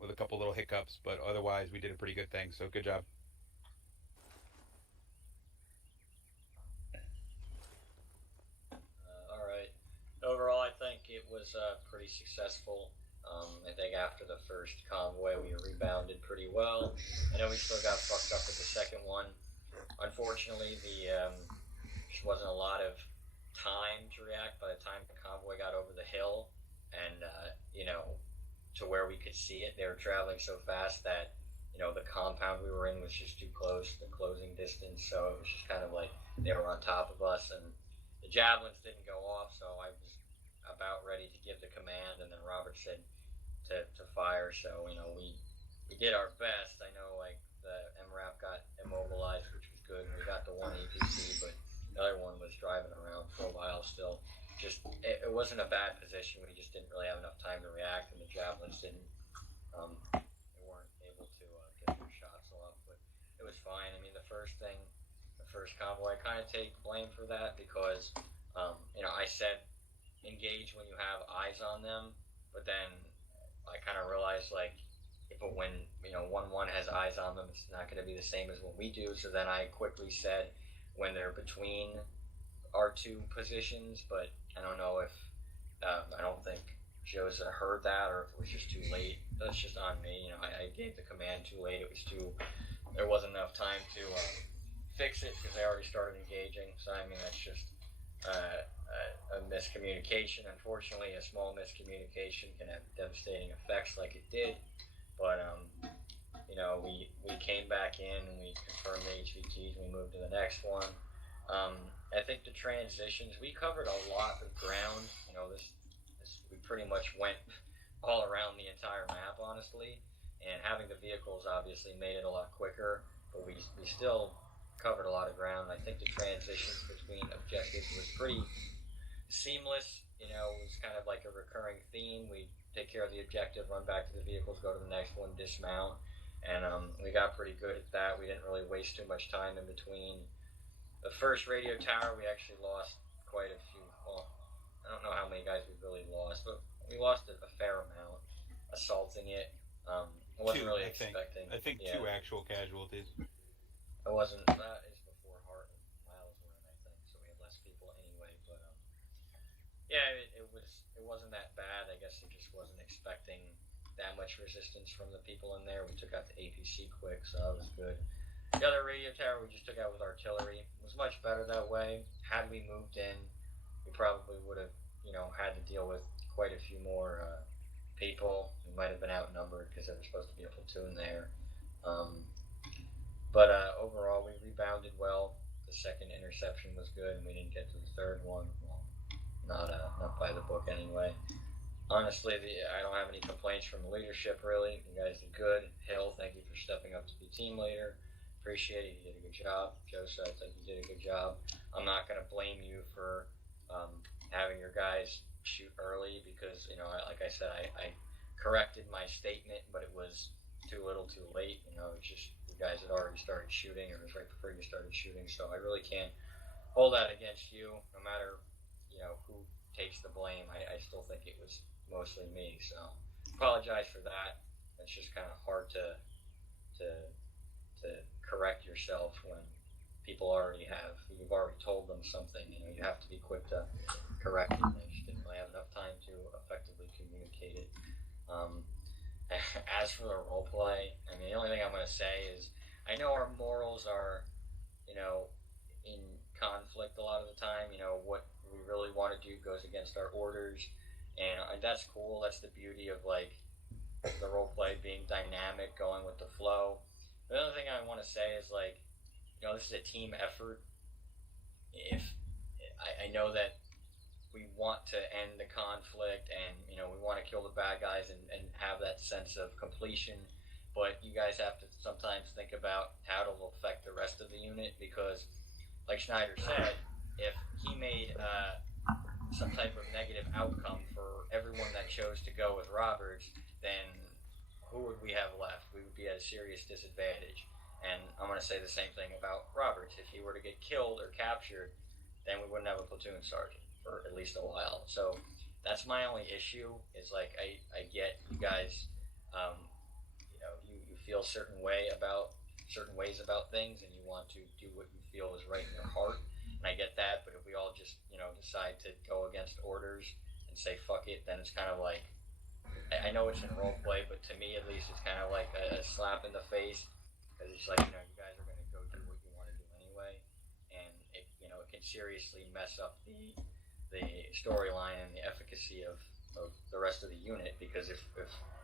with a couple little hiccups, but otherwise we did a pretty good thing. So good job. All right. Overall, I think it was pretty successful. I think after the first convoy, we rebounded pretty well. I know we still got fucked up with the second one. Unfortunately, just wasn't a lot of time to react by the time the convoy got over the hill, and to where we could see it. They were traveling so fast that the compound we were in was just too close, the closing distance. So it was just kind of like they were on top of us, and the javelins didn't go off. So I was about ready to give the command, and then Robert said to fire. So we did our best. I know like the MRAP got immobilized, which was good. We got the one APC, but the other one was driving around for a while still. Just it wasn't a bad position. We just didn't really have enough time to react, and the javelins didn't. They weren't able to get their shots off, but it was fine. I mean, the first convoy, I kind of take blame for that because I said engage when you have eyes on them, but then I kind of realized like when 1-1 has eyes on them, it's not going to be the same as when we do. So then I quickly said when they're between our two positions, but I don't know if I don't think Josa heard that or if it was just too late. That's just on me. I gave the command too late. There wasn't enough time to fix it because they already started engaging. So I mean that's just a miscommunication. Unfortunately, a small miscommunication can have devastating effects like it did. But we came back in and we confirmed the HVTs and we moved to the next one. I think the transitions, we covered a lot of ground. We pretty much went all around the entire map, honestly. And having the vehicles obviously made it a lot quicker, but we still covered a lot of ground. I think the transitions between objectives was pretty seamless. It was kind of like a recurring theme. We take care of the objective, run back to the vehicles, go to the next one, dismount. And we got pretty good at that. We didn't really waste too much time in between. The first radio tower, we actually lost quite a few. Well, I don't know how many guys we really lost, but we lost a fair amount assaulting it. I wasn't really expecting. I think 2 actual casualties. It wasn't. That is before Hart and Miles were in, I think, so we had less people anyway. But it wasn't that bad. I guess it just wasn't expecting that much resistance from the people in there. We took out the APC quick, so that was good. The other radio tower we just took out with artillery. It was much better that way. Had we moved in, we probably would have, had to deal with quite a few more people. We might have been outnumbered because there was supposed to be a platoon there. But overall, we rebounded well. The second interception was good, and we didn't get to the third one. Well, not by the book anyway. Honestly, I don't have any complaints from the leadership, really. You guys did good. Hill, thank you for stepping up to be team leader. Appreciate it. You did a good job. Josa, I think you did a good job. I'm not going to blame you for having your guys shoot early because, like I said, I corrected my statement, but it was too little too late. It's just you guys had already started shooting, or it was right before you started shooting, so I really can't hold that against you, no matter, who takes the blame. I still think it was mostly me. So apologize for that. It's just kind of hard to correct yourself when you've already told them something. You have to be quick to correct it. I just didn't really have enough time to effectively communicate it. As for the role play, I mean, the only thing I'm going to say is I know our morals are, in conflict a lot of the time. What we really want to do goes against our orders, and that's cool. That's the beauty of the role play being dynamic, going with the flow. The other thing I want to say is this is a team effort. If I know that we want to end the conflict and we want to kill the bad guys and have that sense of completion, but you guys have to sometimes think about how it'll affect the rest of the unit, because like Schneider said, if he made some type of negative outcome for everyone that chose to go with Roberts, then who would we have left? We would be at a serious disadvantage. And I'm going to say the same thing about Roberts. If he were to get killed or captured, then we wouldn't have a platoon sergeant for at least a while. So that's my only issue. Is I get you guys, you feel certain ways about things, and you want to do what you feel is right in your heart. And I get that, but if we all just decide to go against orders and say fuck it, then it's kind of like, I know it's in role play, but to me at least it's kind of like a slap in the face, because it's like you guys are going to go do what you want to do anyway, and it can seriously mess up the storyline and the efficacy of the rest of the unit, because if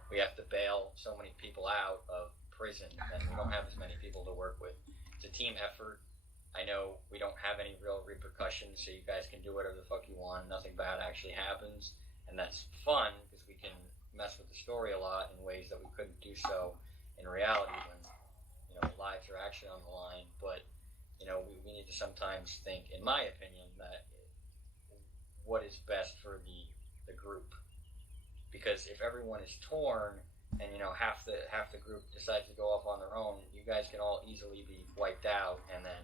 we have to bail so many people out of prison, then we don't have as many people to work with. It's a team effort. I know we don't have any real repercussions, so you guys can do whatever the fuck you want. Nothing bad actually happens, and that's fun because we can mess with the story a lot in ways that we couldn't do so in reality when lives are actually on the line. But we need to sometimes think, in my opinion, that what is best for the group, because if everyone is torn and half the group decides to go off on their own, you guys can all easily be wiped out, and then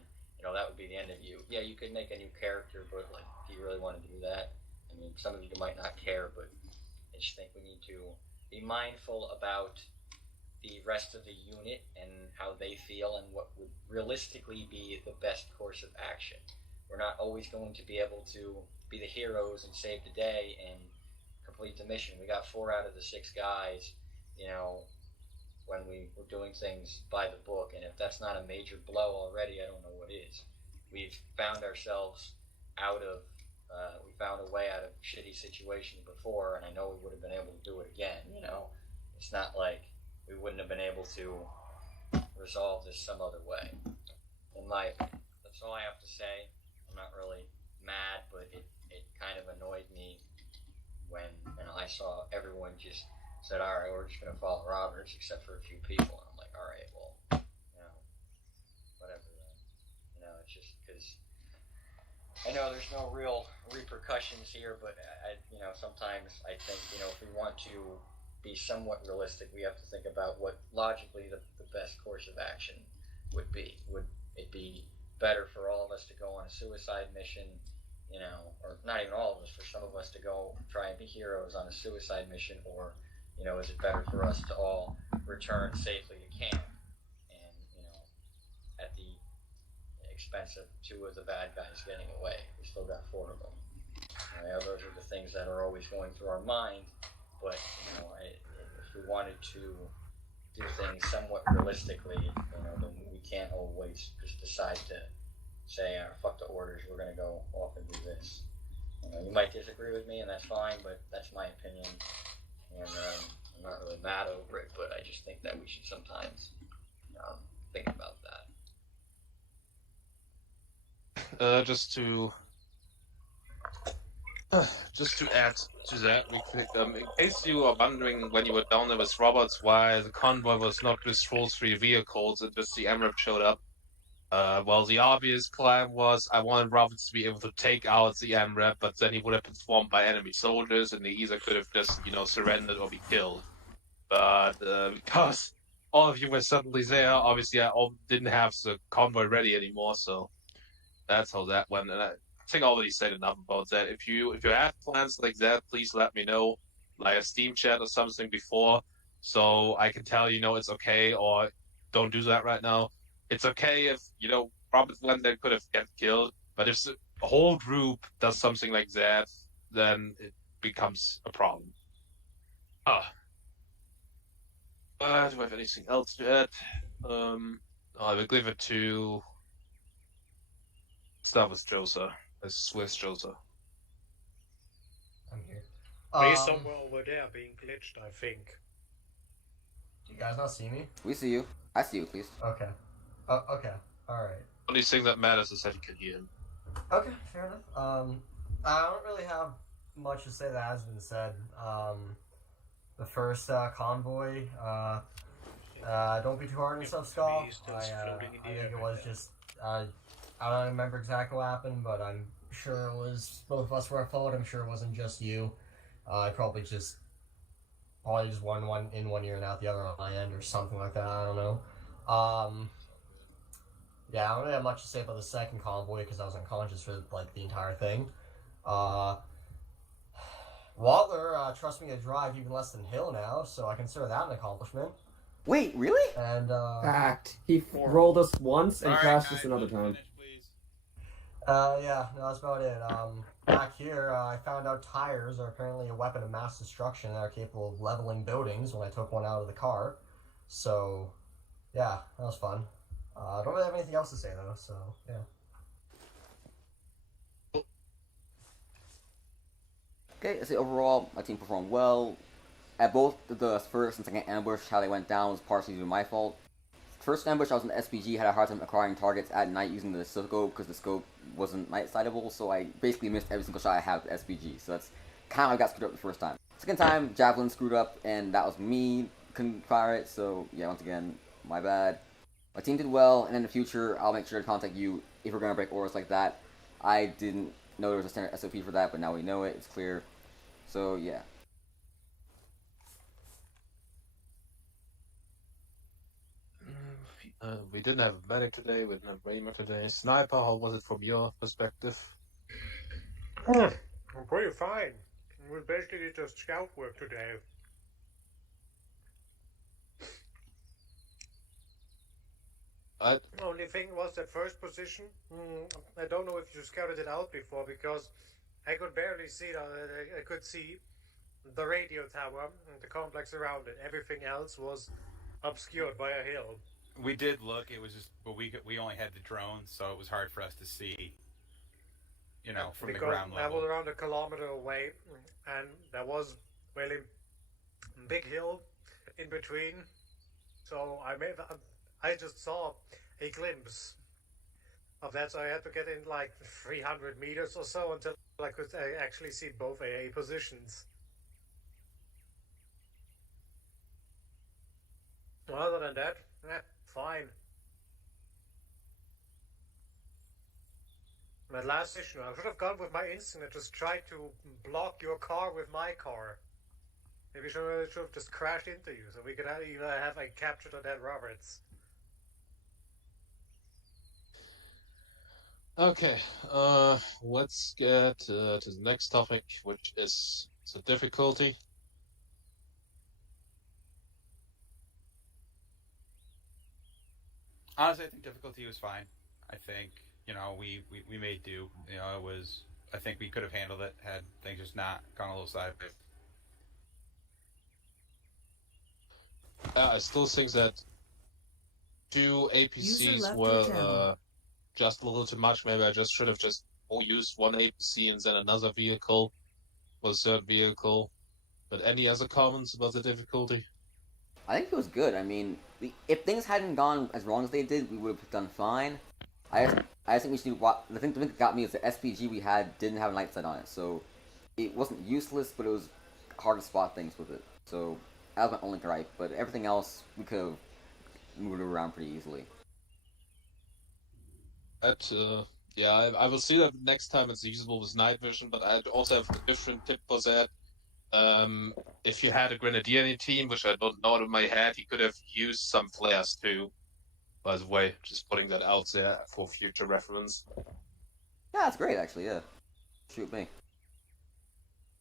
that would be the end of you. Yeah, you could make a new character, but do you really want to do that? I mean, some of you might not care, but I just think we need to be mindful about the rest of the unit and how they feel and what would realistically be the best course of action. We're not always going to be able to be the heroes and save the day and complete the mission. We got 4 out of the 6 guys, when we were doing things by the book, and if that's not a major blow already, I don't know what is. We've found ourselves we found a way out of shitty situations before, and I know we would have been able to do it again. It's not like we wouldn't have been able to resolve this some other way. That's all I have to say. I'm not really mad, but it kind of annoyed me when I saw everyone just said, all right, we're just going to follow Roberts, except for a few people. And I'm like, all right, well, whatever then. It's just because I know there's no real repercussions here, but sometimes I think, if we want to be somewhat realistic, we have to think about what logically the best course of action would be. Would it be better for all of us to go on a suicide mission, or not even all of us, for some of us to go try and be heroes on a suicide mission, or is it better for us to all return safely to camp and at the expense of 2 of the bad guys getting away? We still got 4 of them. Those are the things that are always going through our mind, but if we wanted to do things somewhat realistically, then we can't always just decide to say, fuck the orders, we're going to go off and do this. You might disagree with me, and that's fine, but that's my opinion, and I'm not really mad over it, but I just think that we should sometimes think about that. Just to add to that, in case you are wondering when you were down there with Roberts why the convoy was not with full 3 vehicles and just the MRAP showed up, well, the obvious plan was I wanted Roberts to be able to take out the MRAP, but then he would have been swarmed by enemy soldiers, and they either could have just, surrendered or be killed. But because all of you were suddenly there, obviously I didn't have the convoy ready anymore, so that's how that went. And think I already said enough about that. If you have plans like that, please let me know, like a Steam chat or something before, so I can tell it's okay, or don't do that right now. It's okay if Robert London could have get killed, but if the whole group does something like that, then it becomes a problem. Do I have anything else to add? I will give it to start with Josa. Swiss Josa. I'm here. He's somewhere over there being glitched, I think. Do you guys not see me? We see you. I see you, at least. Okay. Okay. Alright. Only thing that matters is that you can hear him. Okay, fair enough. I don't really have much to say that has been said. The first convoy, don't be too hard on yourself, Skull. I think it was just, I don't remember exactly what happened, but I'm sure it was both of us were at fault. I'm sure it wasn't just you. I probably just one in one ear and out the other on my end or something like that. I don't know. Yeah, I don't really have much to say about the second convoy because I was unconscious for like the entire thing. Waltler trusts me to drive even less than Hill now, so I consider that an accomplishment. Wait, really? And Fact. He rolled us once and crashed us another time. Yeah, no, that's about it. Back here, I found out tires are apparently a weapon of mass destruction that are capable of leveling buildings when I took one out of the car. So, yeah, that was fun. I don't really have anything else to say, though, so, yeah. Okay, so overall, my team performed well. At both the first and second ambush, how they went down was partially due to my fault. First ambush, I was in the SPG, had a hard time acquiring targets at night using the scope because the scope wasn't night-sightable, so I basically missed every single shot I had with the SPG, so that's kind of how I got screwed up the first time. Second time, Javelin screwed up, and that was me, couldn't fire it, so yeah, once again, my bad. My team did well, and in the future, I'll make sure to contact you if we're going to break orders like that. I didn't know there was a standard SOP for that, but now we know it, it's clear. So, yeah. We didn't have a medic today, we didn't have Raymer today. Sniper, how was it from your perspective? Pretty fine. We basically just scout work today. Only thing was that first position. I don't know if you scouted it out before because I could barely see it. I could see the radio tower and the complex around it. Everything else was obscured by a hill. We did look. It was just, but we only had the drone, so it was hard for us to see. From the ground level. I was around 1 kilometer away, and there was really a big hill in between. So I just saw a glimpse of that. So I had to get in like 300 meters or so until I could actually see both AA positions. Other than that, fine. That last issue, I should have gone with my instinct and just tried to block your car with my car. Maybe should have just crashed into you so we could either have captured or dead Roberts. Okay, let's get to the next topic, which is the difficulty. Honestly, I think difficulty was fine. I think, we made do. It was, I think we could have handled it had things just not gone a little sideways. I still think that 2 APCs were just a little too much. Maybe I just should have just used one APC and then another vehicle, or a third vehicle. But any other comments about the difficulty? I think it was good. I mean, if things hadn't gone as wrong as they did, we would have done fine. I think we should. The thing that got me is the SPG we had didn't have a light set on it, so it wasn't useless, but it was hard to spot things with it. So that was my only gripe. But everything else we could have moved it around pretty easily. Yeah, I will see that next time it's usable with night vision, but I also have a different tip for that. If you had a grenadier in your team, which I don't know out of my head, he could have used some flares too. By the way, just putting that out there for future reference. Yeah, that's great actually. Yeah, shoot me.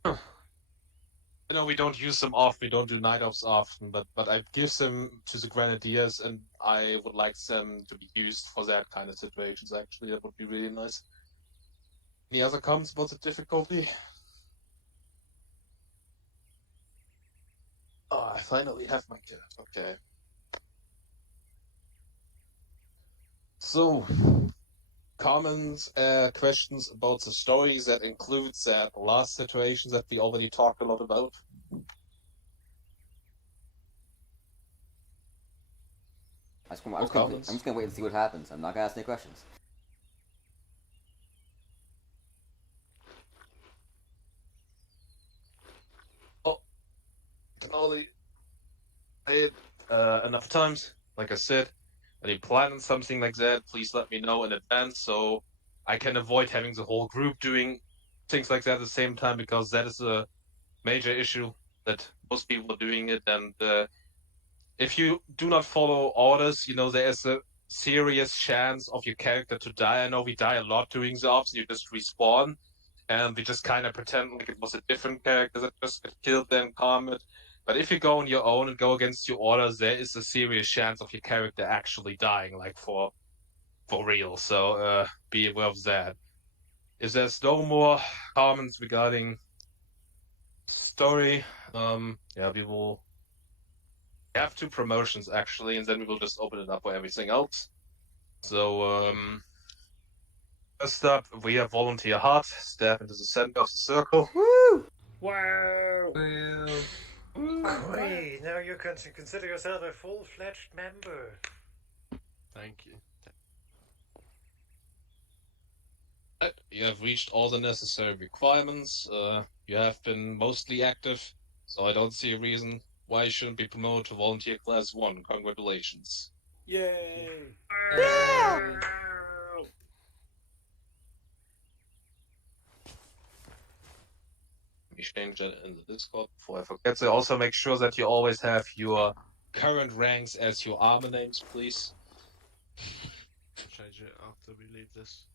You know, we don't use them often, we don't do night ops often, but I give them to the Grenadiers, and I would like them to be used for that kind of situations, actually. That would be really nice. Any other comments about the difficulty? Oh, I finally have my cat. Okay. So, comments, questions about the stories that includes that last situation that we already talked a lot about? I'm just gonna wait and see what happens. I'm not gonna ask any questions. Oh, can only play it enough times. Like I said, when you plan on something like that, please let me know in advance so I can avoid having the whole group doing things like that at the same time, because that is a major issue that most people are doing it. And if you do not follow orders, you know, there is a serious chance of your character to die. I know we die a lot doing the ops, and you just respawn, and we just kind of pretend like it was a different character that just got killed in combat. But if you go on your own and go against your orders, there is a serious chance of your character actually dying, like for real. So be aware of that. If there's no more comments regarding story, yeah, we will have 2 promotions actually, and then we will just open it up for everything else. So first up, we have Volunteer Heart. Step into the center of the circle. Woo! Wow! Great! Now you can consider yourself a full-fledged member. Thank you. You have reached all the necessary requirements. You have been mostly active, so I don't see a reason why you shouldn't be promoted to Volunteer Class 1. Congratulations. Yay! Yeah! Let me change that in the Discord before I forget. So also make sure that you always have your current ranks as your armor names, please. Change it after we leave this.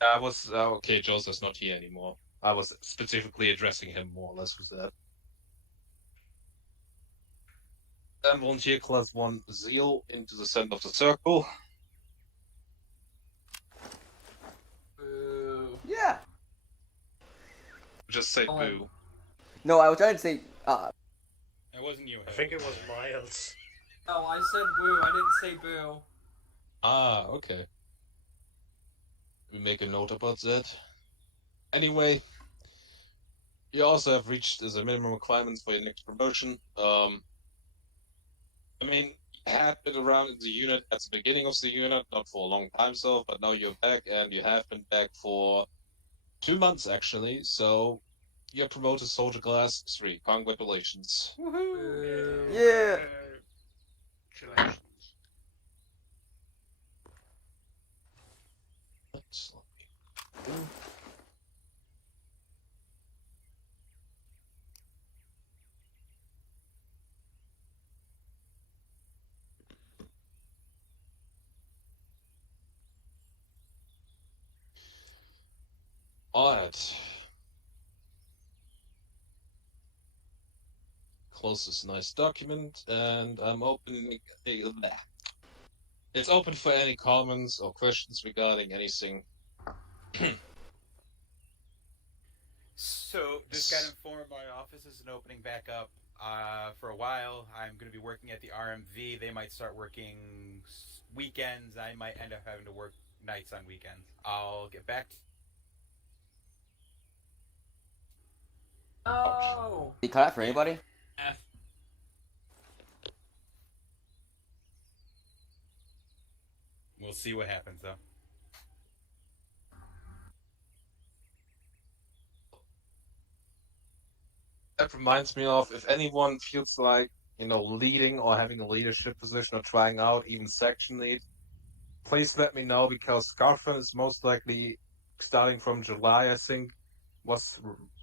I was okay. Joseph's not here anymore. I was specifically addressing him more or less with that. Then Volunteer Class 1 Zeal into the center of the circle. Yeah. Just say boo. No, I was trying to say. It wasn't you. I think it was Miles. No, I said woo. I didn't say boo. Ah, okay. We make a note about that. Anyway, you also have reached the minimum requirements for your next promotion. I mean, you had been around in the unit at the beginning of the unit, not for a long time so, but now you're back, and you have been back for 2 months actually, so you're promoted Soldier Class 3. Congratulations. Woohoo! Yeah. Congratulations. Alright. Close this nice document, and I'm opening. It's open for any comments or questions regarding anything. So, just got informed my office isn't opening back up for a while. I'm going to be working at the RMV. They might start working weekends. I might end up having to work nights on weekends. I'll get back to Oh. Did you cut out for anybody? F. We'll see what happens, though. That reminds me of, if anyone feels like, you know, leading or having a leadership position or trying out even section lead, please let me know, because Scarfin is most likely starting from July, I think. What's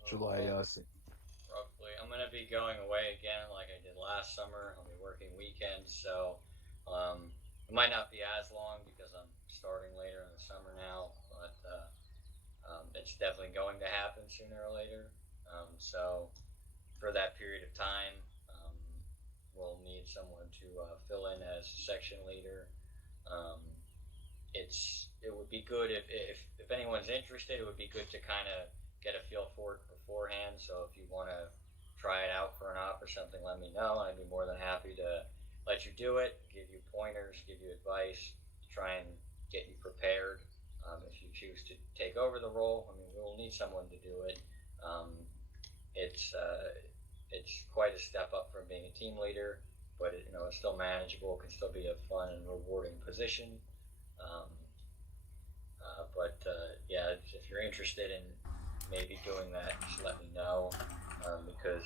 July, I think. Roughly. I'm going to be going away again like I did last summer. I'll be working weekends, so it might not be as long because I'm starting later in the summer now. definitely going to happen sooner or later. So for that period of time, we'll need someone to fill in as section leader. Um, it would be good if anyone's interested. It would be good to kind of get a feel for it beforehand. So if you want to try it out for an op or something, let me know. I'd be more than happy to let you do it, give you pointers, give you advice, try and get you prepared. If you choose to take over the role, I mean, we'll need someone to do it. It's quite a step up from being a team leader, but it's still manageable. It can still be a fun and rewarding position. Yeah, if you're interested in maybe doing that, just let me know, because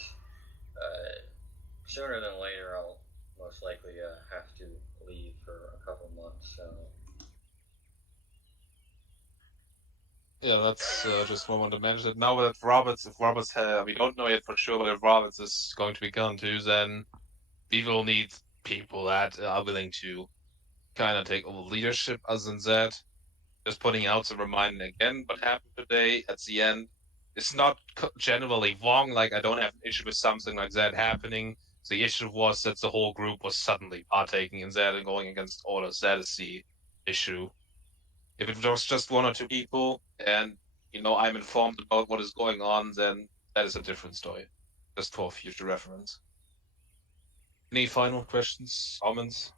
sooner than later I'll most likely have to leave for a couple months. So Yeah, that's just what I wanted to mention. It. Now that if Roberts, we don't know yet for sure, but if Roberts is going to be gone too, then we will need people that are willing to kind of take over leadership. Other than that, just putting out some reminder again, what happened today at the end. It's not generally wrong. Like I don't have an issue with something like that happening. The issue was that the whole group was suddenly partaking in that and going against orders. That is the issue. If it was just one or two people and I'm informed about what is going on, then that is a different story. Just for future reference. Any final questions, comments?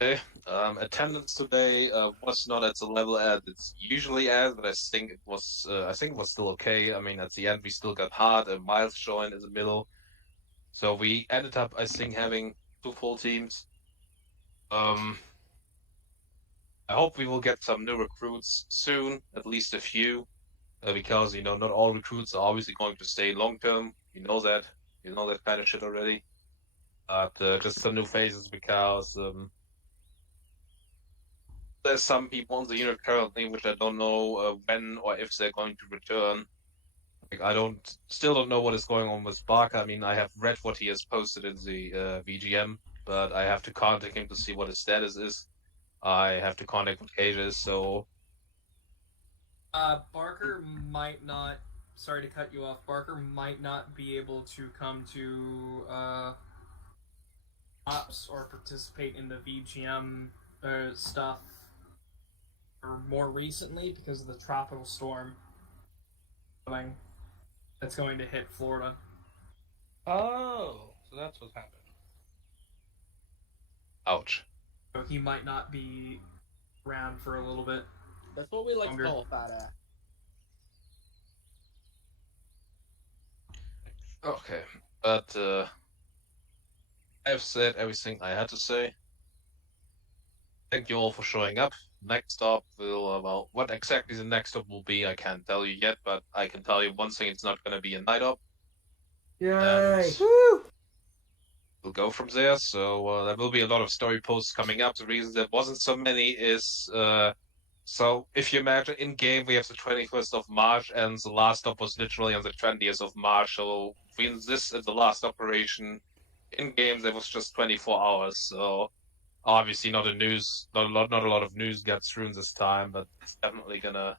Okay. Attendance today was not at the level as it's usually at, but I think it was. I think it was still okay. I mean, at the end we still got Hart and Miles joined in the middle, so we ended up, I think, having 2 full teams. I hope we will get some new recruits soon, at least a few, because not all recruits are obviously going to stay long term. You know that kind of shit already. But just some new faces because. There's some people on the unit currently which I don't know when or if they're going to return. Like still don't know what is going on with Barker. I mean, I have read what he has posted in the VGM, but I have to contact him to see what his status is. I have to contact what Cage is, so. Barker might not. Sorry to cut you off. Barker might not be able to come to ops or participate in the VGM stuff or more recently because of the tropical storm coming that's going to hit Florida. Oh, so that's what's happened. Ouch. So he might not be around for a little bit. That's what we like longer. to call a fat ass. Okay, but I've said everything I had to say. Thank you all for showing up. Next stop will, what exactly the next stop will be, I can't tell you yet, but I can tell you one thing, it's not going to be a night op. Yay! Woo! We'll go from there, so there will be a lot of story posts coming up. The reason there wasn't so many is, so if you imagine in-game, we have the 21st of March, and the last stop was literally on the 20th of March, so between this and the last operation, in-game, there was just 24 hours, so obviously not a lot of news got through in this time, but it's definitely gonna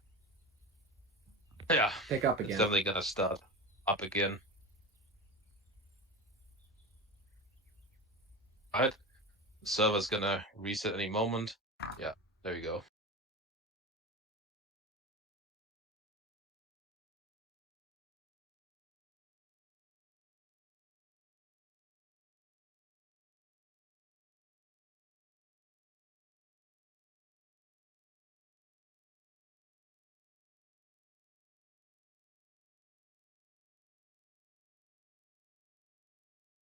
pick up it's again. definitely gonna start up again. Alright. The server's gonna reset any moment. Yeah, there you go.